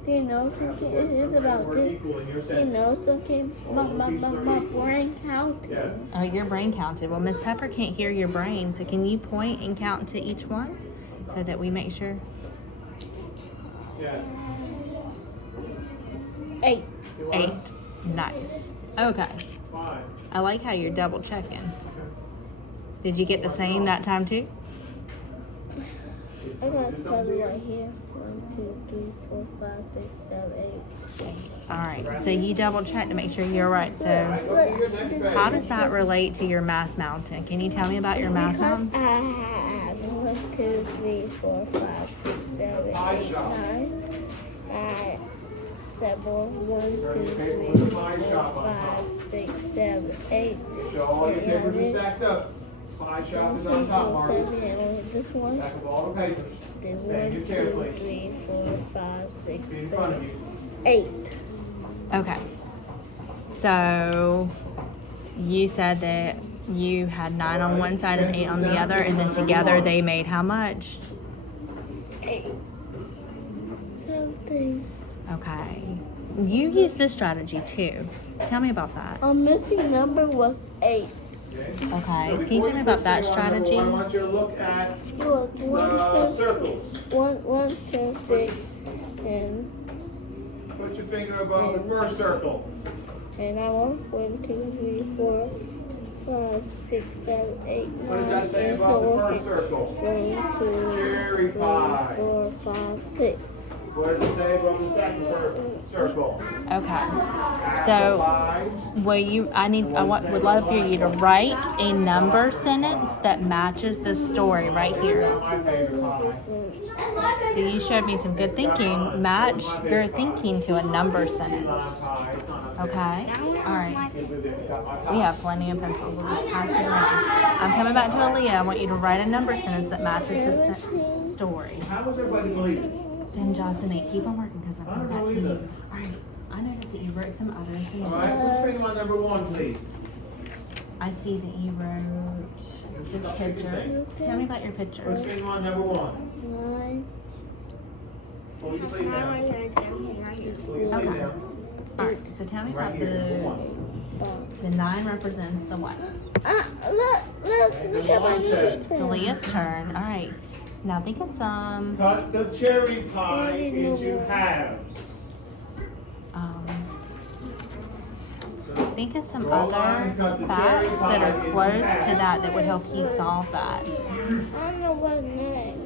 Do you know something? It is about Word this. equal in your Do you sentence. know something? My brain counting. Yes. Oh, your brain counted. Well, Miss Pepper can't hear your brain, so can you point and count to each one so that we make sure? Yes. 8. You want 8. it? Nice. Okay. Fine. I like how you're double checking. Did you get the same that time too? I got 7 right here. 1, 2, 3, 4, 5, 6, 7, 8. All right. So you double check to make sure you're right. So Right, go to your next page. how does that relate to your math mountain? Can you tell me about your math Because mountain? I had 1, 2, 3, 4, 5, 6, 7, 8, 9. I said 1, 2, 3, 4, 5, 6, 7, 8. So all your papers are stacked up. Pie shop is on top, Marcus. 7, and this one. Stack of all the papers. Then Stay in 1, your 2, chair, please. 3, 4, 5, 6, Be in front of 7, you. 8. Okay. So you said that you had 9 on one side and 8 on the other, and then together they made how much? 8. Something. Okay. You used this strategy too. Tell me about that. A missing number was 8. Okay. Can you tell me about that strategy? I want you to look at It was the circles. 1, 10, 6, and Put your finger above the first circle. I want 1, 2, 3, 4, 5, 6, 7, 8, 9. What does that say and about the so first circle? 1, 2, Cherry 3, pie. 4, 5, 6. What does it say about the second circle? Okay. Apple So pie. would love for you to write a number sentence that matches the story right here. My favorite pie. So you showed me some good thinking. Match your thinking to a number sentence. Okay? Alright. We have plenty of pencils. We'll just pass it around. I'm coming back to Aaliyah. I want you to write a number sentence that matches the story. How was everybody believing? Then Jocelyn, Nate, keep on working because I'm coming back to you. Alright. I noticed that you wrote some other things. All right, let's bring on number 1, please. I see that you wrote this picture. Tell me about your Put picture. finger on number 1. 9. Pull your sleeve down. Pull your sleeve Okay. down. Alright, so tell me Right about here, number 1. the 9 represents the what? Look at my says, It's Leah's turn. Alright. Now think of some cut the cherry pie into halves. think of some Draw a other line, cut the cherry facts pie that are into close to halves. that that would help you solve that. I don't know what next.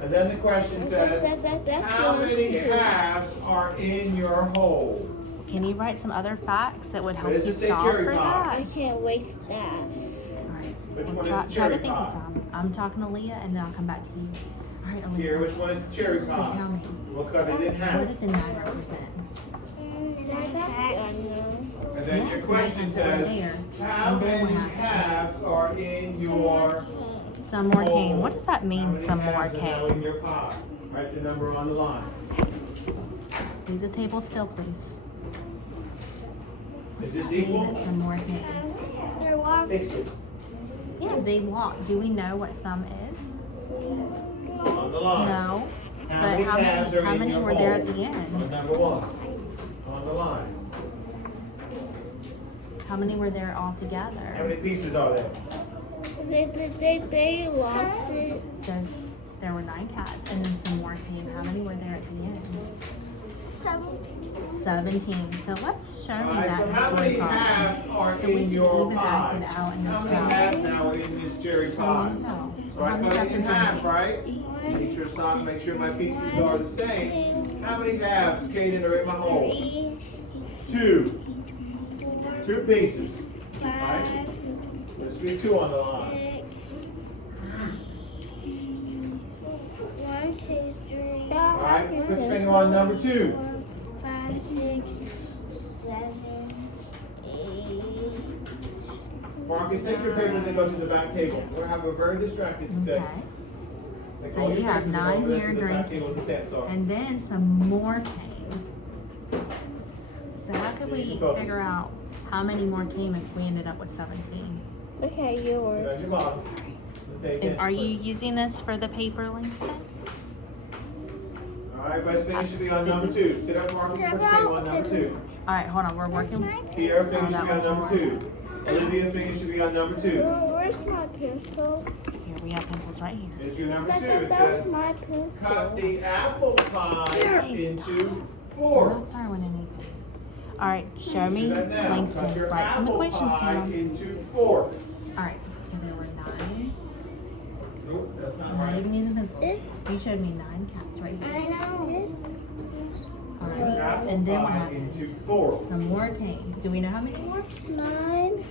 And then the question says, That's how what many it is. halves are in your whole? Can you write some other facts that would help Does you it say solve cherry for pie? I that? can't waste that. Alright. Which Well, one is try the to cherry think of pie? some. I'm talking to Leah and then I'll come back to you. Alright, Here, Leah. which one is the cherry So pie? tell me, We'll cut it in half. what does the 9 represent? And then your Yes, question that's right says, there. how And then many what happens? halves are in your Some more whole? cane. What does that How mean, many some more halves are now in cane? your pie? Write the number on the line. Leave the table still, please. Is this Leave equal? it some more cane. Fix it. Yeah, they walk. Do we know what some is? On the line. No. How But many how halves many, are how in many your were there whole? at the On end? number 1. On the line. How many were there all How together? many pieces are there? They lost it. So there were 9 cats and then some more came. How many were there at the end? 17. So let's show me Alright, that so how story many card. halves are So we in can your even act pie? it out in this How many card. halves now are in this cherry So pie? we know. So How I many cut it cats in are half, drinking? right? Make sure my pieces are the same. How many halves, Kaden, are in my hole? 2. 2 pieces. Right? There should be 2 on the line. 1, 2, 3, Alright, put your finger on number 2. 4, 5, 6, 7, 8. Marcus, take your papers and go to the back table. We're very distracted today. Okay. Take So all you your have papers and 9 go over there here to the back drinking. table with the stamps on. And then some more came. So how could we figure out how many more came if we ended up with 17? Okay, Sit yours. on your bottom. Pay And attention, are you please. using this for the paper, Langston? Alright, everybody's finger should be on number 2. Sit up, Marcus, put your finger on number 2. All right, hold on. We're working. Pierre, Oh, finger should that be on was number yours. 2. Olivia, finger should be on number 2. Where's my pencil? Here, we have pencils right here. Here's your number 2. That It was says, my cut pencil. the apple pie Hey, into We're not fourths. throwing anything. All right, show me, Do that now. Cut Langston. your Write some apple equations pie down. into fourths. All right, so there were 9. Nope, that's not I'm not right. even using pencils. You showed me 9 cats right I here. know. All Cut your right, apple and then what pie happened? into fourths. Some more came. Do we know how many more? 9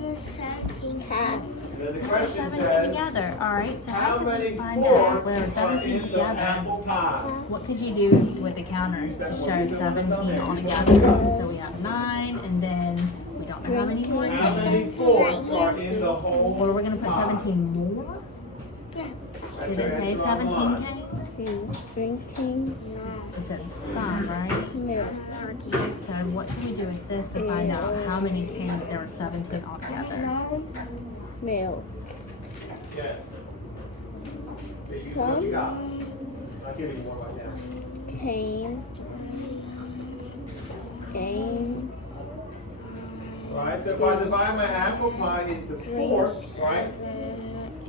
There's 17 cats. And then the question 17 says, together. All right, so how how could many we find out fourths whether are 17 in the together? apple pie? What could you do with the counters to show 17 all together? So we have 9, and then we don't know how many more. How many fourths are in the whole Or we're gonna put pie? 17 more? That's Did your it say answer on the 17 line. K? He's drinking It said some, right? milk. So what can we do with this to find out how many came if there were 17 altogether? Milk. Yes. Baby, what Some you got? I'll give you more right now. cane. Right, so if I divide my apple pie into fourths, right?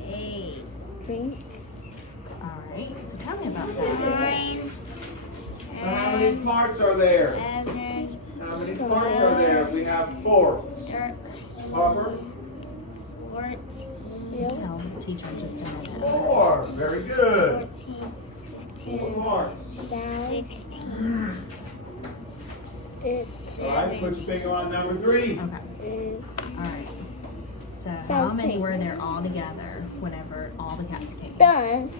8. Drink. All right, so tell me about that. 9, So how many parts are there? 11, How many parts are there? We have fourths. 13, Upper? 14, Tell the teacher in just a minute. 4. Very good. 14, 4 15, parts. 16, It's Alright, put your finger on number 3. Okay, is all right. So how many were there all together whenever all the cats came? done.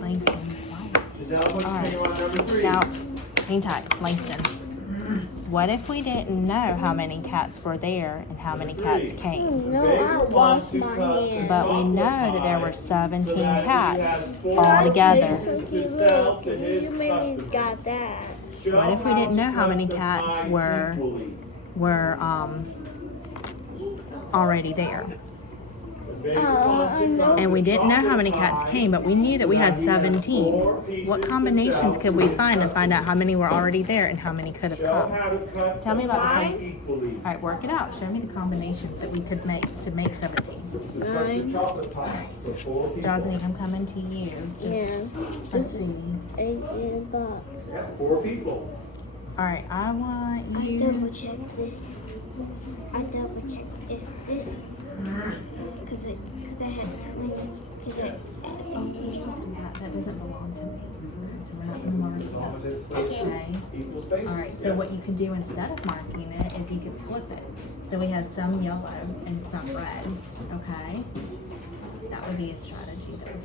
Langston. Wow. Giselle, put your finger on number 3. Now, hang tight, Langston. What if we didn't know how many cats were there and how many cats came? No, I washed my hands. But we know that there were 17 cats all together. You made me got that. What if we didn't know how many cats were already there? And we didn't know how many cats came, but we knew that we had 17. What combinations could we find to find out how many were already there and how many could have come? Tell me about the All right, work it out. Show me the combinations that we could make to make 17. 9. Draws need them coming to you. Yeah. Let's see. 8 in a box. Yeah, 4 people. All right, I want I you. double check this. I double check this. Because I had 20. That doesn't belong to me. So we're not going to mark As long as it. it's Okay. equal spaces. All right, so what you can do instead of marking it is you can flip it. So we have some yellow and some red, okay? That would be a strategy there.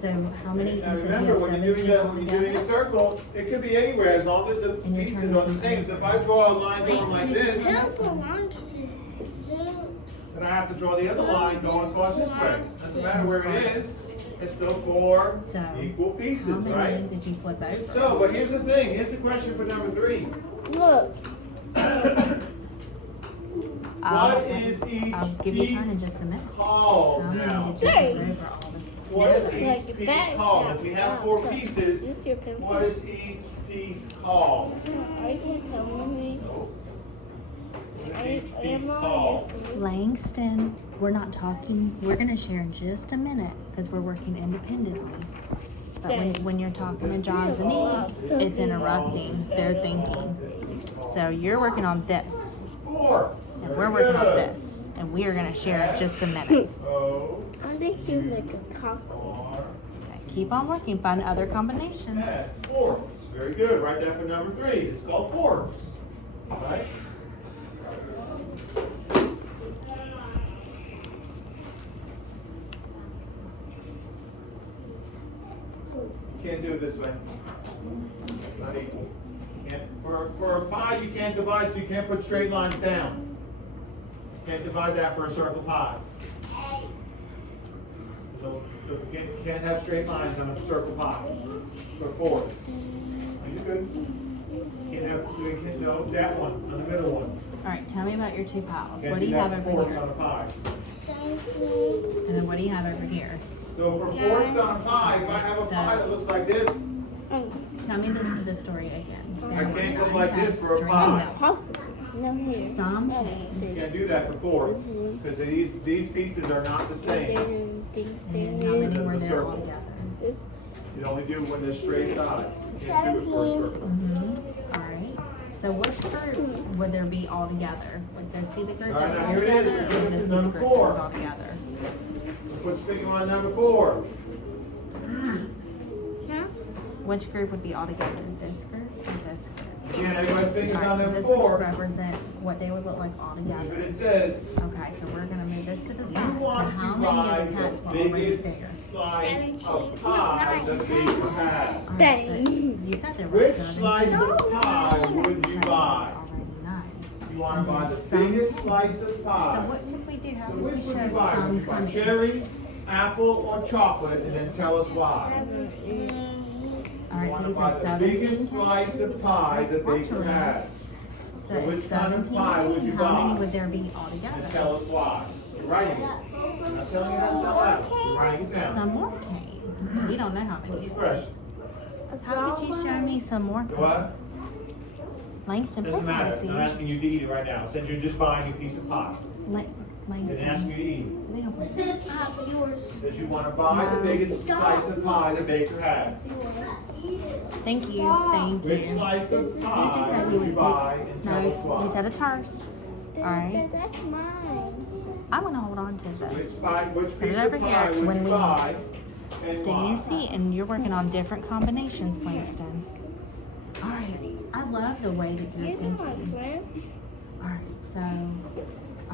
So how many, you Now said you remember, have when you're 17 doing that, when you're doing a altogether? circle, it could be anywhere as long as the And you're pieces turning are the same. So if I draw a line going like this, Who belongs to then I have to draw the other line going across this way. Doesn't matter where it is, it's still 4 So, equal How pieces, many right? did you flip over? So, but here's the thing, here's the question for number 3. Look. What is I'll give you time in each just piece a minute. called How now? many did you Three. flip over all the What is together? each piece called? If we have 4 pieces, Use your pencil. what is each piece called? I can tell me. What is each piece called? Langston, we're not talking. We're going to share in just a minute because we're working independently. But when you're talking to John and me, it's interrupting their thinking. So you're working on this, 4. and we're working on this, and we are going to share in just a minute. Oh, I think you make a taco. 4. Okay, keep on working. Find other combinations. Yes, fourths. Very good. Write that for number 3. It's called fourths. Right? Can't do it this way. Not equal. For a pie, you can't divide, so you can't put straight lines down. Can't divide that for a circle pie. So you can't have straight lines on a circle pie for fourths. Are you good? No, that one, on the middle one. All right, tell me about your 2 piles. Can't What do you that have for over fourths on here? a pie. 17? And then what do you have over here? So for fourths on a pie, if I have a pie that looks like this, Tell me the story again. I can't go like this for a pie. No here. Some You can't do that for fourths, because these pieces are not the same. And how many were The there circle. altogether? You only do when there's straight sides. You can't do it for a circle. All right. So what group would there be all together? Would this be the group All right, that's now all here it is. together, or would this be the Number group 4. that's all together? Put your finger on number 4. Huh? Which group would be all together? This group or this group? Again, everybody's fingers All on right, so number this would 4. represent what they would look like all Here's what together. it says. Okay, so we're gonna move this to the You side. want How to many buy of the cats the were already biggest there? slice of 17. pie the baker has. All right, Dang. so you said there were Which 17. slice of pie would you buy? Already 9. You want to buy the biggest slice of So pie. what would we do? How So would which we would show you buy? Would some you buy coming? cherry, apple, or chocolate, and then tell us why? 17. All You right, want so to you buy said the 17. biggest slice of pie the baker Actually, has. So So which it's kind of 17. pie would you How many buy? would there be And altogether? tell us why. You're writing it. I'm not telling you how to spell out. You're writing it down. Some more came. We don't know how What's many. your question? How would you show me some more came? What? Langston, Doesn't please have matter. a I'm seat. not asking you to eat it right now. Since you're just buying a piece of pie. Langston. Didn't ask you to eat it. Sit down, please. Yours. That you want to buy the biggest slice of pie the baker has. Thank you. Thank Which you. slice of You just pie said would he you was buy and tell us No, why? you said it's hers. All right. That's mine. I'm gonna hold on to Which this. which Put it piece over of here pie would when you we buy and Stay in why? your seat, and you're working on different combinations, Langston. All right. I love the way that you're You're not my thinking. friend. All right. So, You're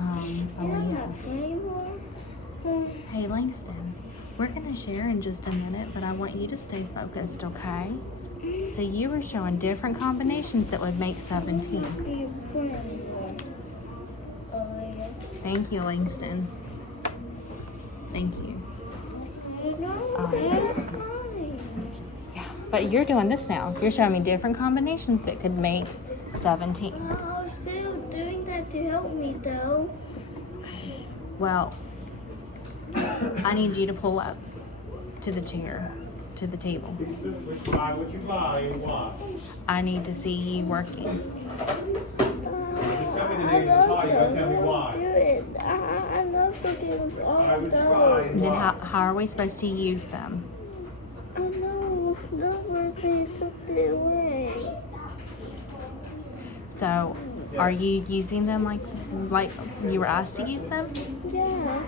not Aaliyah. my friend anymore. Hey, Langston. We're gonna share in just a minute, but I want you to stay focused, okay? So you were showing different combinations that would make 17. Thank you, Langston. Thank you. No, that's fine. Yeah, but you're doing this now. You're showing me different combinations that could make 17. I was still doing that to help me, though. Well, I need you to pull up to the chair, to the table. Which pie would you buy and why? I need to see you working. Tell me the name of the pie, you gotta tell me why. Do it. I love cooking with all Why would you buy those. and Then why? how are we supposed to use them? I know. Never say something away. So, are you using them like you were asked to use them? Yeah.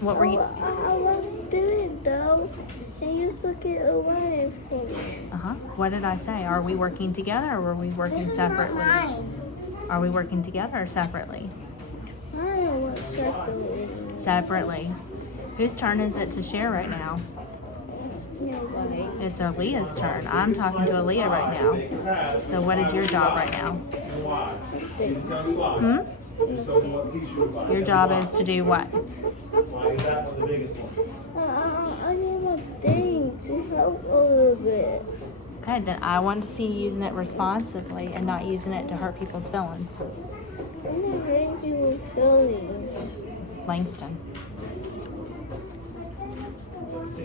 What were you? I was doing though, and you took it away from me. What did I say? Are we working together or were we working separately? Are we working together or separately? I don't want separately. Separately. Whose turn is it to share right now? Nobody. It's Aaliyah's turn. I'm talking to Aaliyah right now. So what is your job right now? And why? You can tell me why. Just tell me what piece you would buy. Your job is to do what? Why is that one the biggest one? I need my thing to help a little bit. Okay, then I want to see you using it responsibly and not using it to hurt people's feelings. I'm not hurting people's feelings. Langston.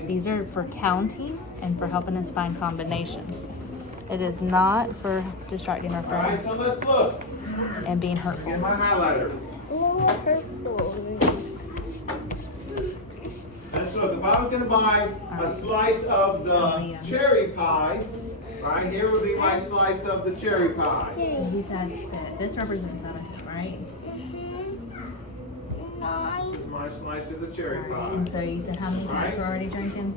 These are for counting and for helping us find combinations. It is not for distracting our Alright, friends so let's look. and being hurtful. Get my highlighter. What hurtful? Let's look. If I was going to buy a slice of the cherry pie, right here would be my slice of the cherry pie. So he said that this represents 17, right? This is my slice of the cherry pie. And so you said how many cups Right. we're already drinking?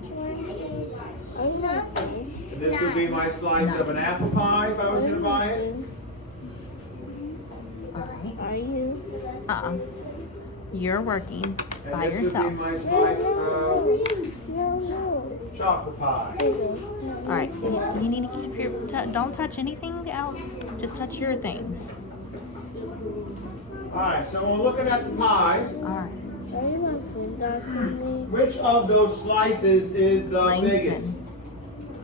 I'm happy. And this would be my slice of an apple pie if I was going to buy it. All right. Are you? You're working And by this yourself. would be my slice of No. chocolate pie. All right. You need to keep your don't touch anything else. Just touch your things. Alright, so when we're looking at the pies, All right. Are you my food dog something? which of those slices is the Langston. biggest?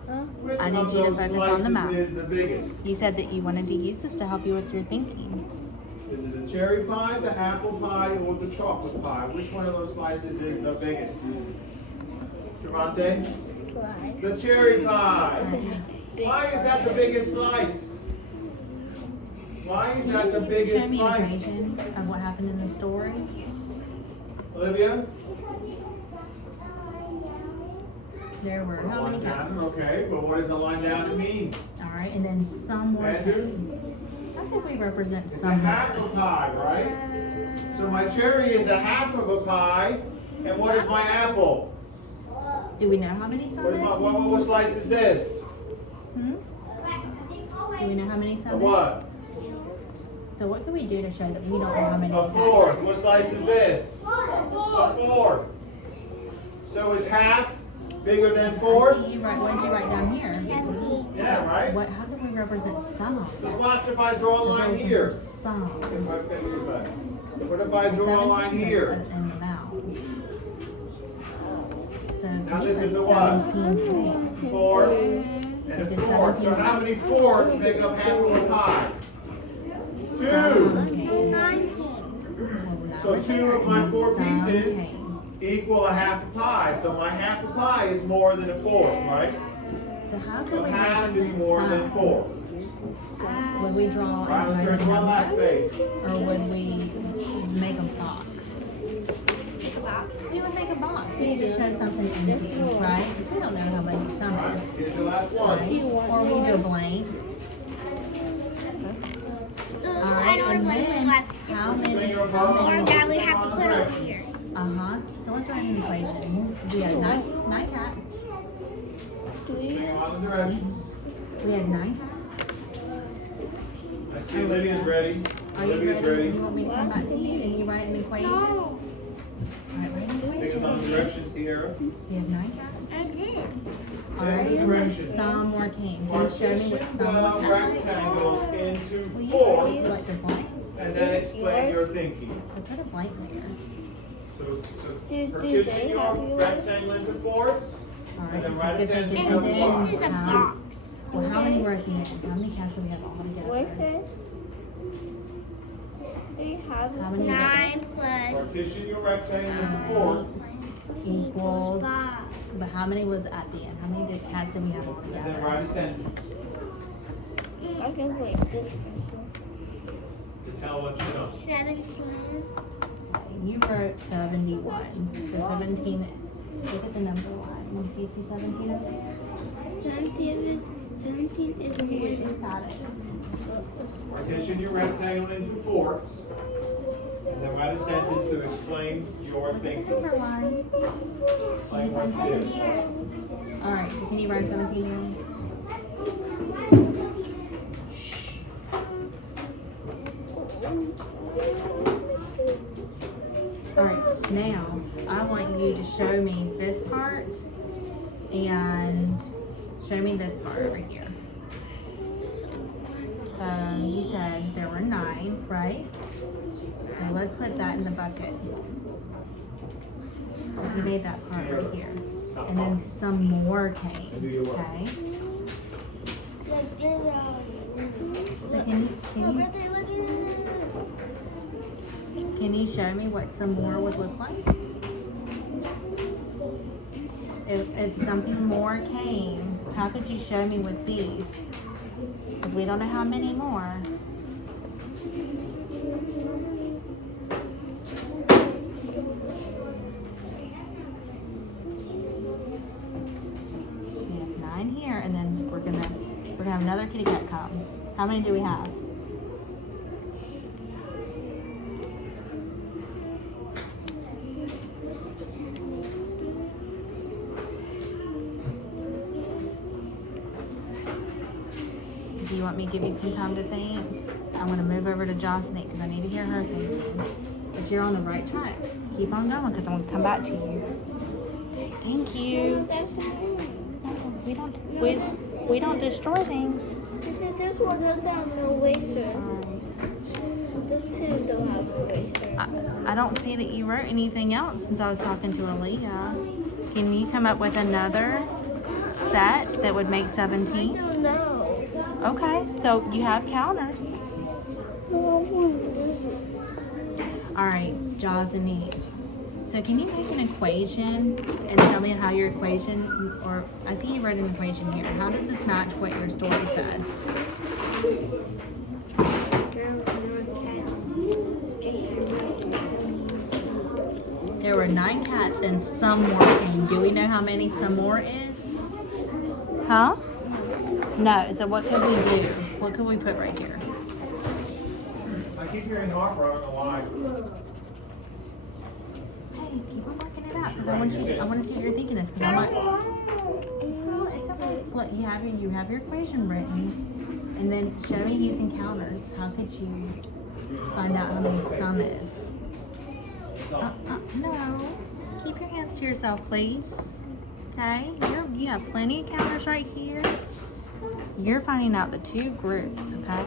Huh? Which I need of you to those focus on the slices map. is the biggest? You said that you wanted to use this to help you with your thinking. Is it the cherry pie, the apple pie, or the chocolate pie? Which one of those slices is the biggest? Javante? Slice. The cherry pie. Why is that the biggest slice? Why is that the Show biggest me a slice? version of what happened in the story. Olivia? There were how many Line down, counts? okay, but what does a line down mean? All right, and then some were. Andrew? How could we represent It's a some? half a pie, right? So my cherry is a half of a pie, and what is my apple? Do we know how many some What, is is? my, what slice is this? Hmm? Do we know how many A some what? is? So what can we do to show that we don't know how many? A fourth. What slice is this? A fourth. So is half bigger than fourth? What did you write down here? 17. Yeah, right? How can we represent some? Just watch if I draw a line here. Some. If my pencil back. What if I draw a line here? And the mouth. So Now this this is is a what? 17 Fourth and a fourth. So how many fourths make up half of a pie? 2. 19. So 2 of my 4 pieces equal a half a pie. So my half a pie is more than a fourth, right? So how can So we half is represent more some? than 4. Would we draw Right, let's everybody's turn to one last number? page. Or would we make a box? We would make a box. We could just show something empty, right? Because we don't know how many some Right, is. here's your last Right? one. Or we can do a blank. I know what a blank looks like. How many? Or that we have to put over here. So let's write an equation. We have nine cats. Think on the directions. We have 9 cats. I see Lydia's ready. Are you Olivia's ready? ready. You want me to come back to you and you write an equation? No, Alright, write an Think equation. on the directions, Sierra. We have 9 cats. I did. Alright, and then some more came. Can you show me what Partition some the looked like? rectangles into Will you fourths select a blank? and then explain your thinking. So put a blank there. So Do partition they your have yours? rectangle into fourths. Alright, And then this write is a good sentence thinking. of And one. This is a then, box. well, how many were at the end? How many cats do we have all What's together? it? They have How many? 9 plus Partition your rectangle into fourths. Equals. 5. But how many was at the end? How many cats did we have all And then together? write a sentence I can wait this person. to tell what you know. 17. You wrote 71. So 17, look at the number line. Do you see 17 up there? 17 is more than Got it. Partition your rectangle into fourths. And then write a sentence to explain your thinking. Number line. Explain what you did. Alright, so can you write 17 in? Alright, now I want you to show me this part and show me this part over here. So you said there were 9, right? So let's put that in the bucket. So you made that part right here. And then some more came, okay? like this. So can you show me what some more would look like? If something more came, how could you show me with these? Because we don't know how many more. We have 9 here, and then we're gonna have another kitty cat come. How many do we have? Do you want me to give you some time to think? I'm going to move over to Jocelyn because I need to hear her thinking. But you're on the right track. Keep on going because I'm going to come back to you. Thank you. We don't destroy things. This one doesn't have no waster. This two don't have a waster. I don't see that you wrote anything else since I was talking to Aaliyah. Can you come up with another set that would make 17? I don't know. Okay, so you have counters. Alright, Jaws and Eve. So can you make an equation and tell me how your equation, or I see you wrote an equation here. How does this match what your story says? There were 9 cats and some more came. Do we know how many some more is? Huh? No, so what could we do? What could we put right here? I keep hearing Harper, I don't know why. Hey, keep on working it out because I want to see what you're thinking is because I might. No, it's okay. Look, you have your equation written, and then show me using counters. How could you find out how many sum is? No. Keep your hands to yourself, please. Okay, you have plenty of counters right here. You're finding out the 2 groups, okay?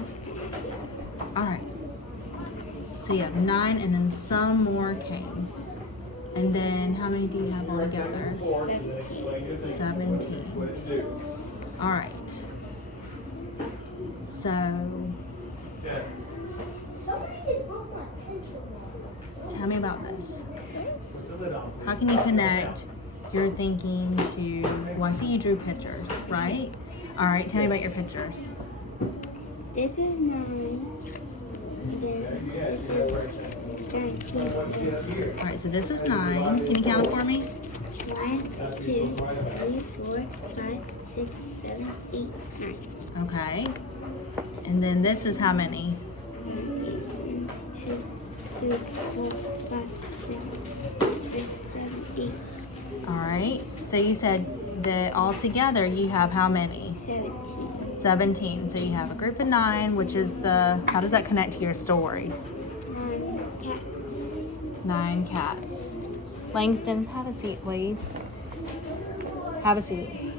All right. So you have 9, and then some more came. And then how many do you have altogether? 17. What did you do? All right. So Yeah. tell me about this. Put the lid on. How can you connect your thinking to, well, I see you drew pictures, right? All right, tell me about your pictures. This is 9. Then this is 17. All right, so this is 9. Can you count it for me? 1, 2, 3, 4, 5, 6, 7, 8, 9. Okay. And then this is how many? 1, 2, 3, 4, 5, 6, 7, 8. All right. So you said that all together you have how many? 17. 17. So you have a group of 9, which is how does that connect to your story? 9 cats. Langston, have a seat, please. Have a seat.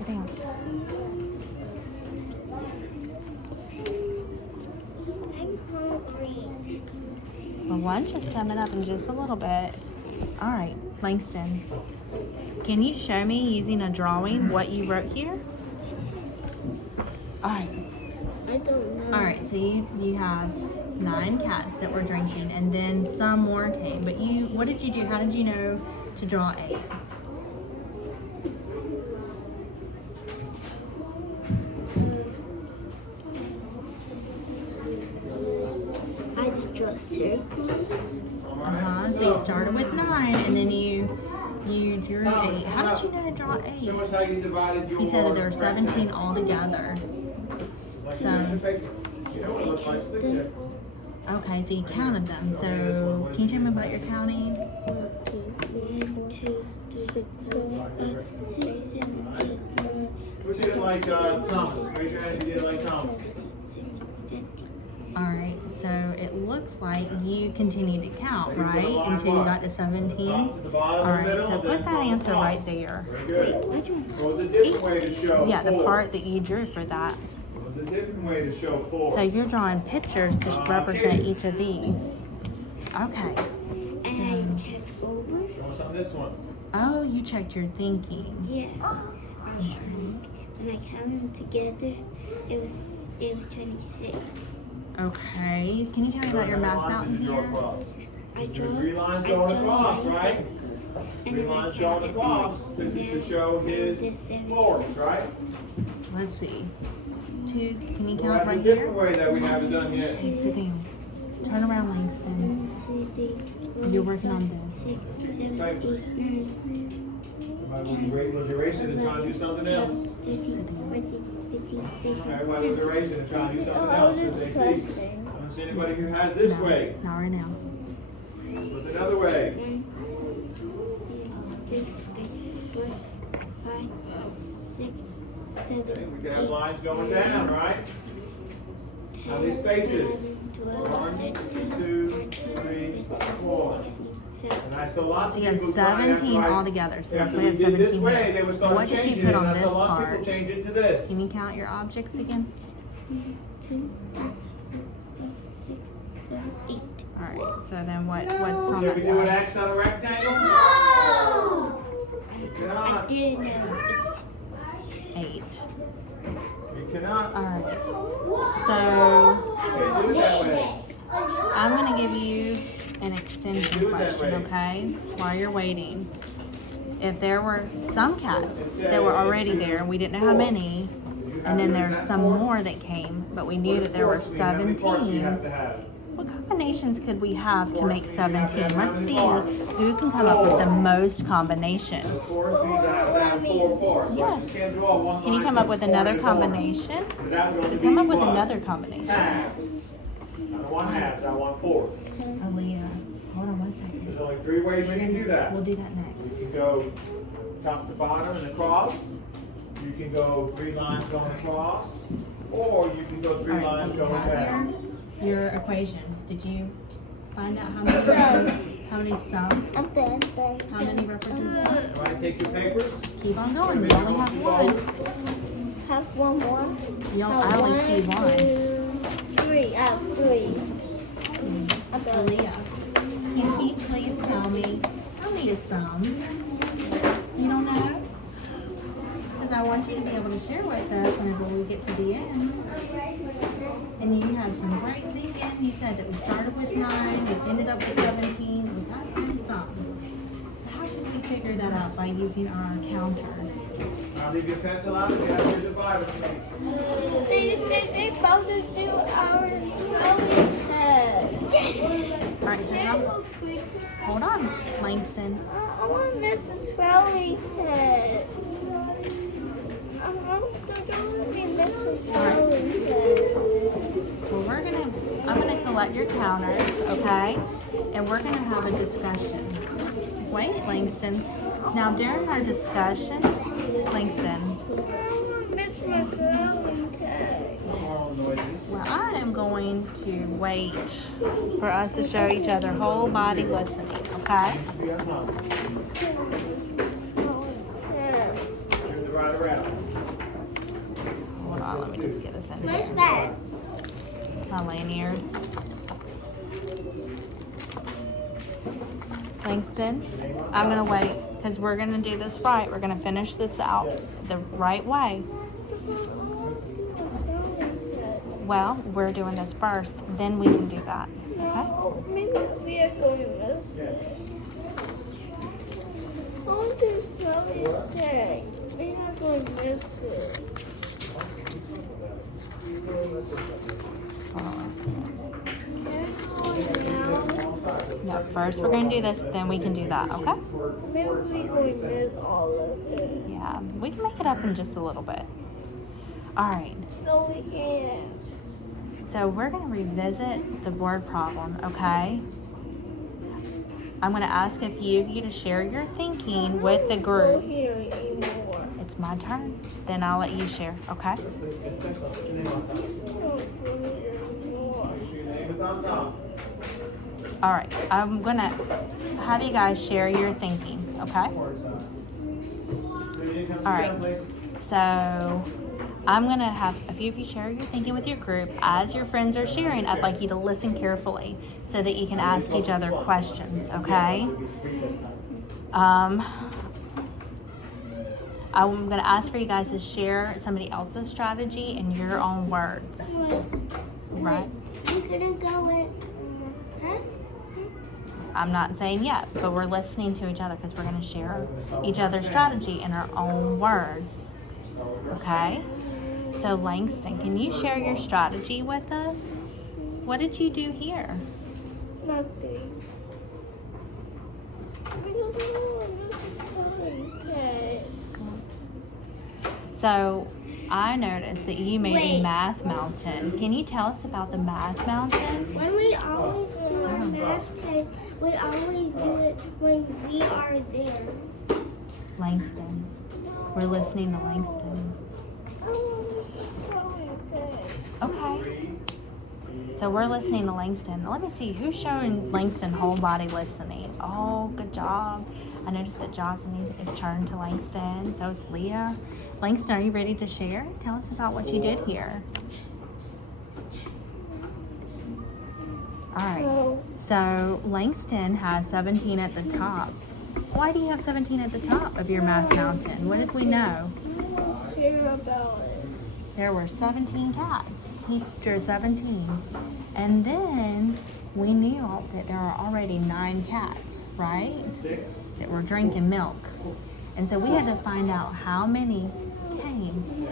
sit down. I'm hungry. Well, lunch is coming up in just a little bit. All right, Langston. Can you show me using a drawing what you wrote here? All right. I don't know. All right, so you have 9 cats that were drinking, and then some more came. But what did you do? How did you know to draw 8? I just draw circles. So you started with 9, and then you drew 8. How did you know to draw 8? Show us how you divided your. He said that there were 17 altogether. You know what it looks like. Stick there. Okay, so you counted them. So can you tell me about your counting? 1, 2, 3, 4, 5, 6, 7, 8, 9. Who did it like Thomas? Raise your hand if you did it like Thomas. All right, so it looks like you continued to count, right? Until you got to 17. All right, so put that answer right there. Very good. So it's a different way to show Yeah, the 4. part that you drew for that. It's a different way to show 4. So you're drawing pictures to represent each of these. Okay. And I check over. Show us on this one. Oh, you checked your thinking. Yeah. When I counted them together, it was 26. Okay. Can you tell me about your math mountain here? I There were 3 lines going across, right? 3 lines going across to show his floors, right? Let's see. 2. Can you So count that's right a different here? way that we haven't done yet. Okay, sit down. Turn around, Langston. 1, 2, 3, You're working on this. 6, 7, 8, 9, Everybody was erasing and trying to do something else. 13, 14, 15, 16, Everybody was erasing and trying to do something else. Because they see. I don't see anybody who has this No, way. not right now. What's another way? 1, 2, 3, 4, 5, 6, 7, Okay, we can have 8, lines going down, right? How many spaces? 12, 1, 13, 2, 3, 4. And I saw lots So of you have people trying after 17 I- altogether. So that's after why you we have did this 17 way, here. they would What start did you changing put it. on And I this saw lots of part? people change it to this. Can you count your objects again? 1, 2, 3, 4, 5, 6, 7, 8. All right. So then what's on Can we that do an side? X on a rectangle? You I cannot. didn't know 8. You cannot. All right. So Okay, do it that way. I'm going to give you an extension Do it that question, way. okay? While you're waiting. If there were some cats that were already there, and we didn't know how many, and then there's some more that came, but we knew that there were How many parts do you 17. have to have? What combinations could we have to make 17? Let's see who can come up with the most combinations. 4 means I have to have 4 parts. So Yeah. I just can't draw one Can you line come up from with 4 another to 4. combination? That would only Come be up with what? another combination. Halves. I don't want halves, I want fourths. Aaliyah, hold on one second. There's only 3 ways you can do that. We'll do that next. You can go top to bottom and across. You can go 3 lines going across. Or you can go 3 All right, lines so you going have down. your equation. Did you find out how many some? How many represent some? You want to take your papers? Keep on going. You only have one. Have one more. I only see one. 2, 3. I have 3. Okay. Aaliyah, can you please tell me how many is some? You don't know? Because I want you to be able to share with us whenever we get to the end. And you had some great thinking. You said that we started with 9, we ended up with 17, and we got to find some. How can we figure that out by using our counters? I'll leave your pencil out and you have your divider, please. They both do our spelling test. Yes! All right, so now, hold on, Langston. I want to miss the spelling test. I'm going to be missing spelling test. Well, I'm gonna collect your counters, okay? And we're gonna have a discussion. Wait, Langston. Now, during our discussion, Langston, I want to miss my spelling test. All noises. well, I am going to wait for us to show each other whole body listening, okay? You have none. Yeah. Turn the right around. let me just get us in What's here. that? My lanyard. Langston, I'm gonna wait because we're gonna do this right. We're gonna finish this out the right way. Well, we're doing this first, then we can do that. Okay? No, maybe we are going to miss it. I want to smell this thing. We're not going to miss it. Hold on. Now, No, first we're gonna do this, then we can do that, okay? maybe we're going to miss all of it. Yeah, we can make it up in just a little bit. All right, No, we can't. so we're gonna revisit the word problem, okay? I'm gonna ask a few of you to share your thinking with the Go group. here anymore. It's my turn, then I'll let you share, okay? Don't go here anymore. Your name is on top. All right, I'm gonna have you guys share your thinking, okay? All right, so I'm gonna have a few of you share your thinking with your group. As your friends are sharing, I'd like you to listen carefully so that you can ask each other questions, okay? I'm gonna ask for you guys to share somebody else's strategy in your own words, right? You gonna go in? Huh? I'm not saying yet, but we're listening to each other because we're gonna share each other's strategy in our own words, okay? So Langston, can you share your strategy with us? What did you do here? Nothing. I don't know. I'm not okay. So I noticed that you made a Wait. math mountain. Can you tell us about the math mountain? When we always do our math test, we always do it when we are there. Langston. We're listening to Langston. I want to show Okay. So we're listening to Langston. Let me see, who's showing Langston whole body listening? Oh, good job. I noticed that Jocelyn is turned to Langston. So is Leah. Langston, are you ready to share? Tell us about what you did here. All right. No. So Langston has 17 at the top. Why do you have 17 at the top of your math mountain? What did we know? I want to hear about it. There were 17 cats. He drew 17. And then we knew that there are already 9 cats, right? That were drinking milk. And so we had to find out how many came,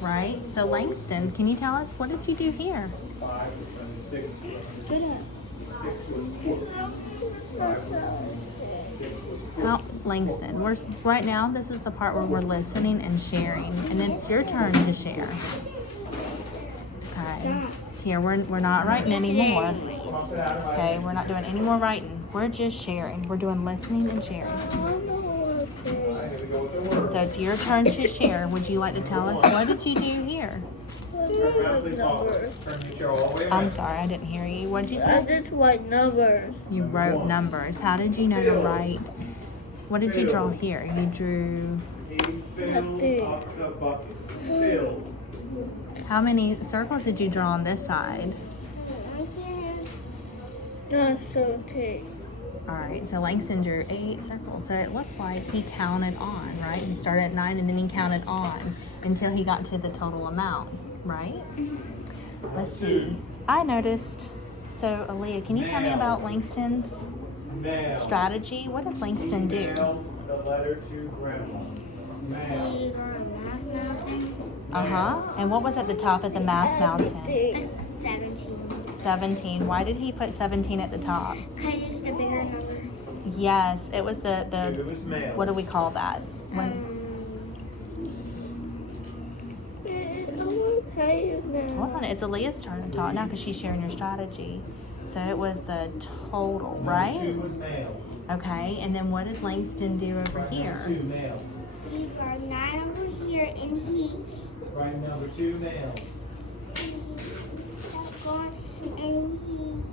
right? So Langston, can you tell us, what did you do here? 5 and 6. Get up. 6 was 4. 5 was 6 was 4. Now, Langston, right now, this is the part where we're listening and sharing. And it's your turn to share. Okay. Here, we're not writing anymore. Pump it out of my Okay, we're not doing any more writing. We're just sharing. We're doing listening and sharing. I don't know what to say. All right, here we go with the word. So it's your turn to share. Would you like to tell us, what did you do here? Turn around, please. Turn your chair all the way I'm around. sorry, I didn't hear you. What did you I say? just write numbers. You wrote numbers. How did you know to write? What did you draw here? You drew, He filled up the bucket. Filled. how many circles did you draw on this side? That's okay. All right, so Langston drew 8 circles. So it looks like he counted on, right? He started at 9 and then he counted on until he got to the total amount, right? Let's see. I noticed, so Aaliyah, can you tell me about Langston's Nail. strategy? What did Langston do? Nail the letter to grandma. Nail. Uh-huh. And what was at the top of the math mountain? Everything. 17. 17. Why did he put 17 at the top? Because it's the bigger number. Yes, it was the It was male. what do we call that? When, I want to tell you now. hold on, it's Aaliyah's turn to talk now because she's sharing her strategy. So it was the total, right? 2 was male. Okay, and then what did Langston do over Right here? number 2 male. He got 9 over here, and he Right number 2 male. kept going, and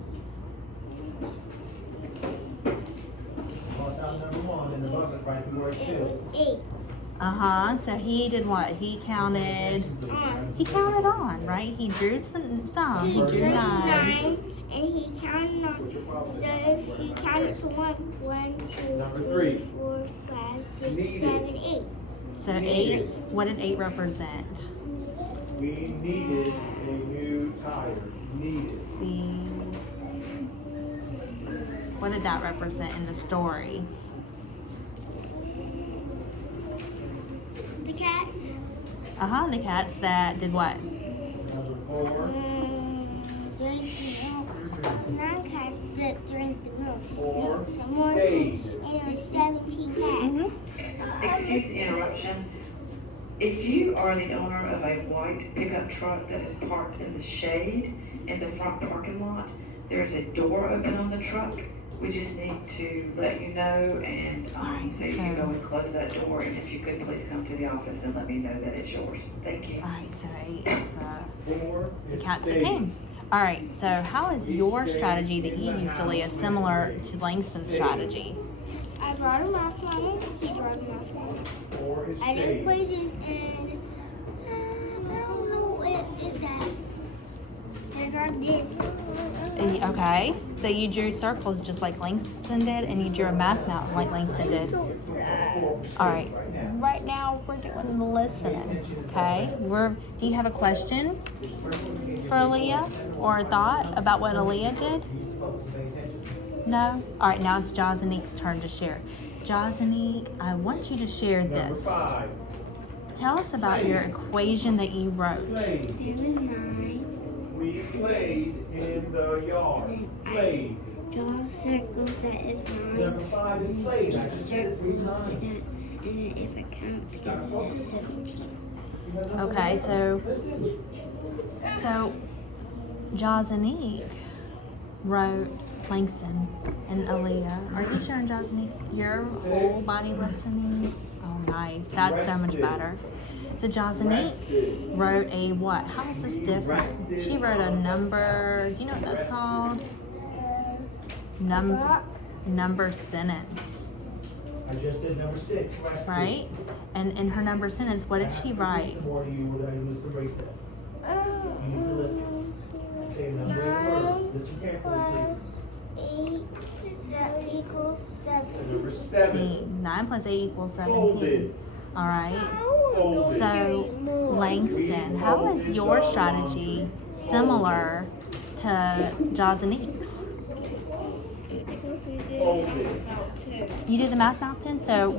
Cross out number 1 in the bucket right before it's it was filled. 8. So he did what? He counted on, right? He drew some. He drew 9 9. and he counted on. So if you count it to 1, 2, Number 3, three. 4, 5, 6, Needed. 7, 8. So 8, what did 8 represent? We needed a new tire. Needed. What did that represent in the story? The cats. The cats that did what? Number 4. Drank the milk. 9 cats that drank the milk. 4. Some more Stayed. and it was 17 cats. Excuse the interruption. If you are the owner of a white pickup truck that is parked in the shade in the front parking lot, there's a door open on the truck. We just need to let you know, and so you can go and close that door. And if you could please come to the office and let me know that it's yours. Thank you. Alright, so 8 is the 4 is cats that stayed. came. Alright, so how is your strategy that you used, Aaliyah, similar to Langston's strategy? I brought a math model. He brought a math model. 4 is I did stayed. equation and I don't know what is that. I draw this. Okay, so you drew circles just like Langston did, and you drew a math mountain like Langston did. Alright, right now we're doing the listening, okay? Do you have a question for Aaliyah or a thought about what Aaliyah did? No? Alright, now it's Jazanique's turn to share. Jazanique, I want you to share Number this. 5. Tell us about your equation that you wrote. Played. There was 9. We played in the yard. Played. Draw a circle that is 9. Number 5 is played. I Each just said it circle 3 to times. that. And then if I count together, that's 17. Okay, so Jazanique wrote Langston and Aaliyah. Are you showing Jazanique your whole body listening? Oh, nice. That's so much better. So Jazanique wrote a what? How is this different? She wrote a number. Do you know what that's called? Number sentence, I just said number 6. Rested. right? And in her number sentence, what did she write? Some more to you when I listen recess. You need to listen. Say a number of words. Listen carefully, please. 8 equals 7. Number 7. 9 plus 8 equals 17. Folded. All right. Folded. So, Langston, how is your strategy similar to Jazanique's? Folded. You did the math mountain. So,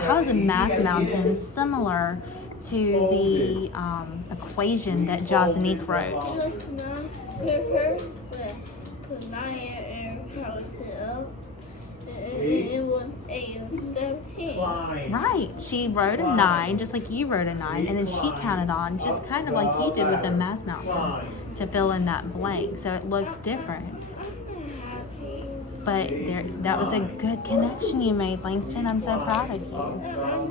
how is the math mountain similar to the equation that Jazanique wrote? Just 9 paper with 9 and counted up. It was 8 and 17. Fine. Right. She wrote a 9, just like you wrote a 9, and then she counted on, just kind of like you did with the math mountain, to fill in that blank. So it looks different. But that was a good connection you made, Langston. I'm so proud of you.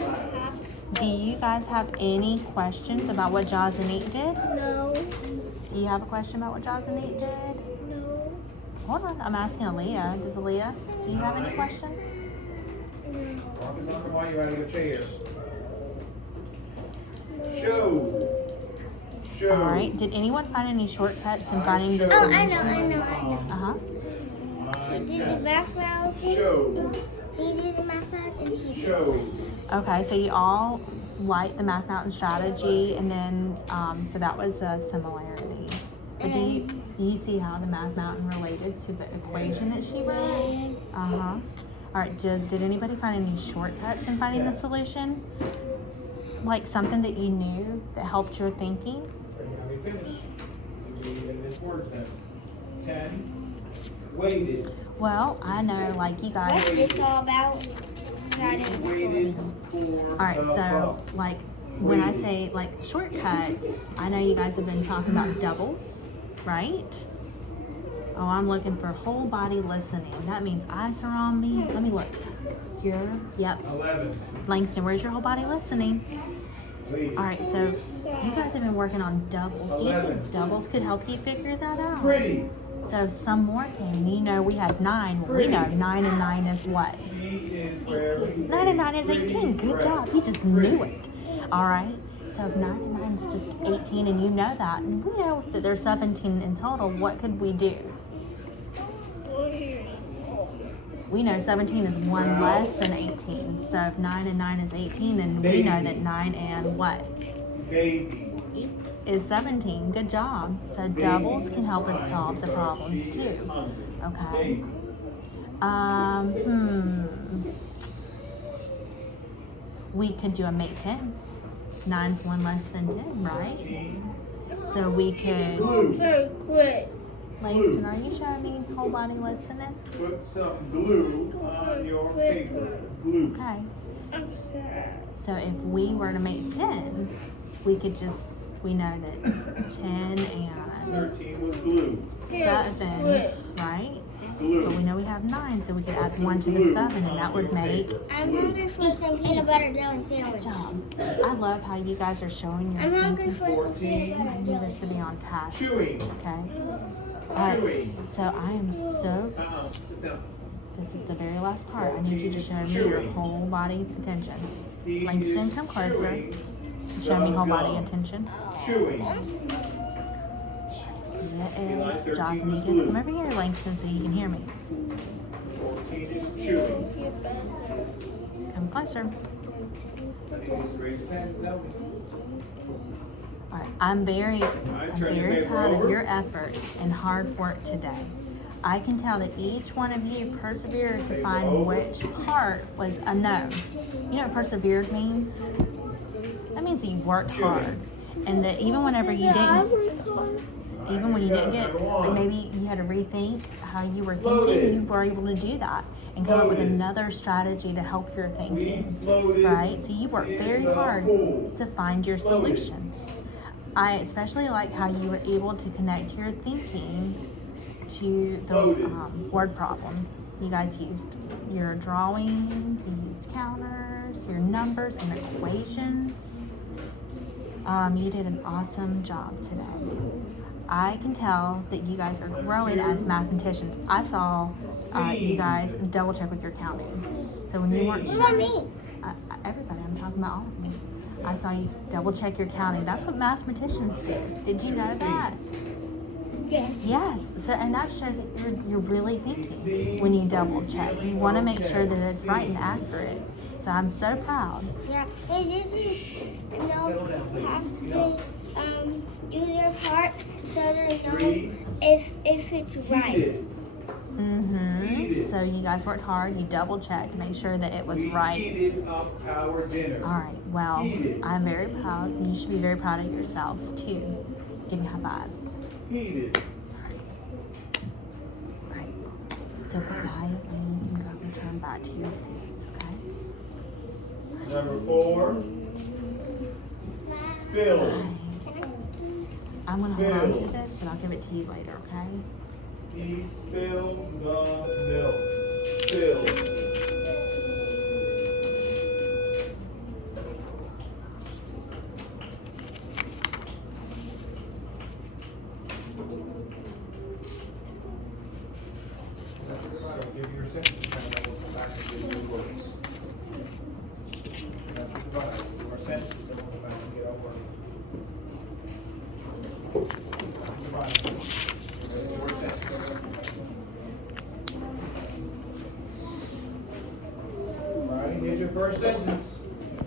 Do you guys have any questions about what Jazanique did? No. Do you have a question about what Jazanique did? No. Hold on, I'm asking Aaliyah. Do you have any questions? Marcus, I don't know why you're out of your chair. Show. All right. Did anyone find any shortcuts in finding the Oh, solution? I know. Uh-huh. He did the math mountain. Show. She did the math mountain and he did. Show. Okay, so you all like the Math Mountain strategy, and then, so that was a similarity. But do you see how the Math Mountain related to the equation that she wrote? Yes. Uh-huh. All right, did anybody find any shortcuts in finding the solution? Like something that you knew that helped your thinking? Let me finish. In this word then. 10. Waited. Well, I know, like you guys. What's this all about? Starting Waited school. for All right, the so bus. like when I say like shortcuts, I know you guys have been talking about doubles, right? Oh, I'm looking for whole body listening. That means eyes are on me. Let me look. Yep. 11. Langston, where's your whole body listening? Waited. All right, so you guys have been working on doubles. Do you think 11. doubles could help you figure that out? Pretty. So some more came. You know, we had 9. Well, we know 9 and 9 is what? 9 and 9 is 18. Good job. You just knew it. All right. So if 9 and 9 is just 18, and you know that, and we know that there's 17 in total, what could we do? We know 17 is 1 less than 18. So if 9 and 9 is 18, then we know that 9 and what? Is 17. Good job. So doubles can help us solve the problems too. Okay. We could do a make 10. 9's 1 less than 10, right? So we could. Very quick. Langston, are you showing me whole body listening? Put some glue on your paper. Glue. Okay. I'm sad. So if we were to make 10, we could just, we know that 10 and 13 was glue. 7, right? Glue. But we know we have 9, so we could add 1 to the 7, and that would make. I'm hungry for some peanut butter jelly sandwich. Good job. I love how you guys are showing your I'm hungry thinking. for some peanut I butter need jelly this to be on task. Chewing. Okay. Alright. Chewing. So I am so. Sit down. This is the very last part. I need you to show me your whole body attention. Langston, come closer. Show me whole body attention. Chewing. It is Josinikas. Come over here, Langston, so you can hear me. 14 is chewing. Come closer. Alright, I'm very proud of your effort and hard work today. I can tell that each one of you persevered to find which part was unknown. You know what persevered means? That means that you worked hard. And that even whenever you didn't, even when you didn't get, like maybe you had to rethink how you were thinking, you were able to do that and come up with another strategy to help your thinking, right? So you worked very hard to find your solutions. I especially like how you were able to connect your thinking to the word problem. You guys used your drawings, you used counters, your numbers, and equations. You did an awesome job today. I can tell that you guys are growing as mathematicians. I saw you guys double check with your counting. So when you weren't What about me? everybody, I'm talking about all of you. I saw you double check your counting. That's what mathematicians do. Did you know that? Yes. Yes. So, and that shows that you're really thinking when you double check. You want to make sure that it's right and accurate. So I'm so proud. Yeah. It doesn't have to do their part so they know if it's right. So you guys worked hard. You double checked, make sure that it was right. Heated up our dinner. All right. Well, I'm very proud. You should be very proud of yourselves too. Give me high fives. Heated. Right. So quietly, you can return back to your seats. Okay. Number 4. Spilled. I'm gonna hold on to this, but I'll give it to you later. Okay. He spilled the milk. Spilled. I'll give you your sentence, and then we'll come back and give you the words. That's the divide. We'll do our sentences, then we'll come back and get our words. Divide. Ready for your sentence? All right, here's your first sentence.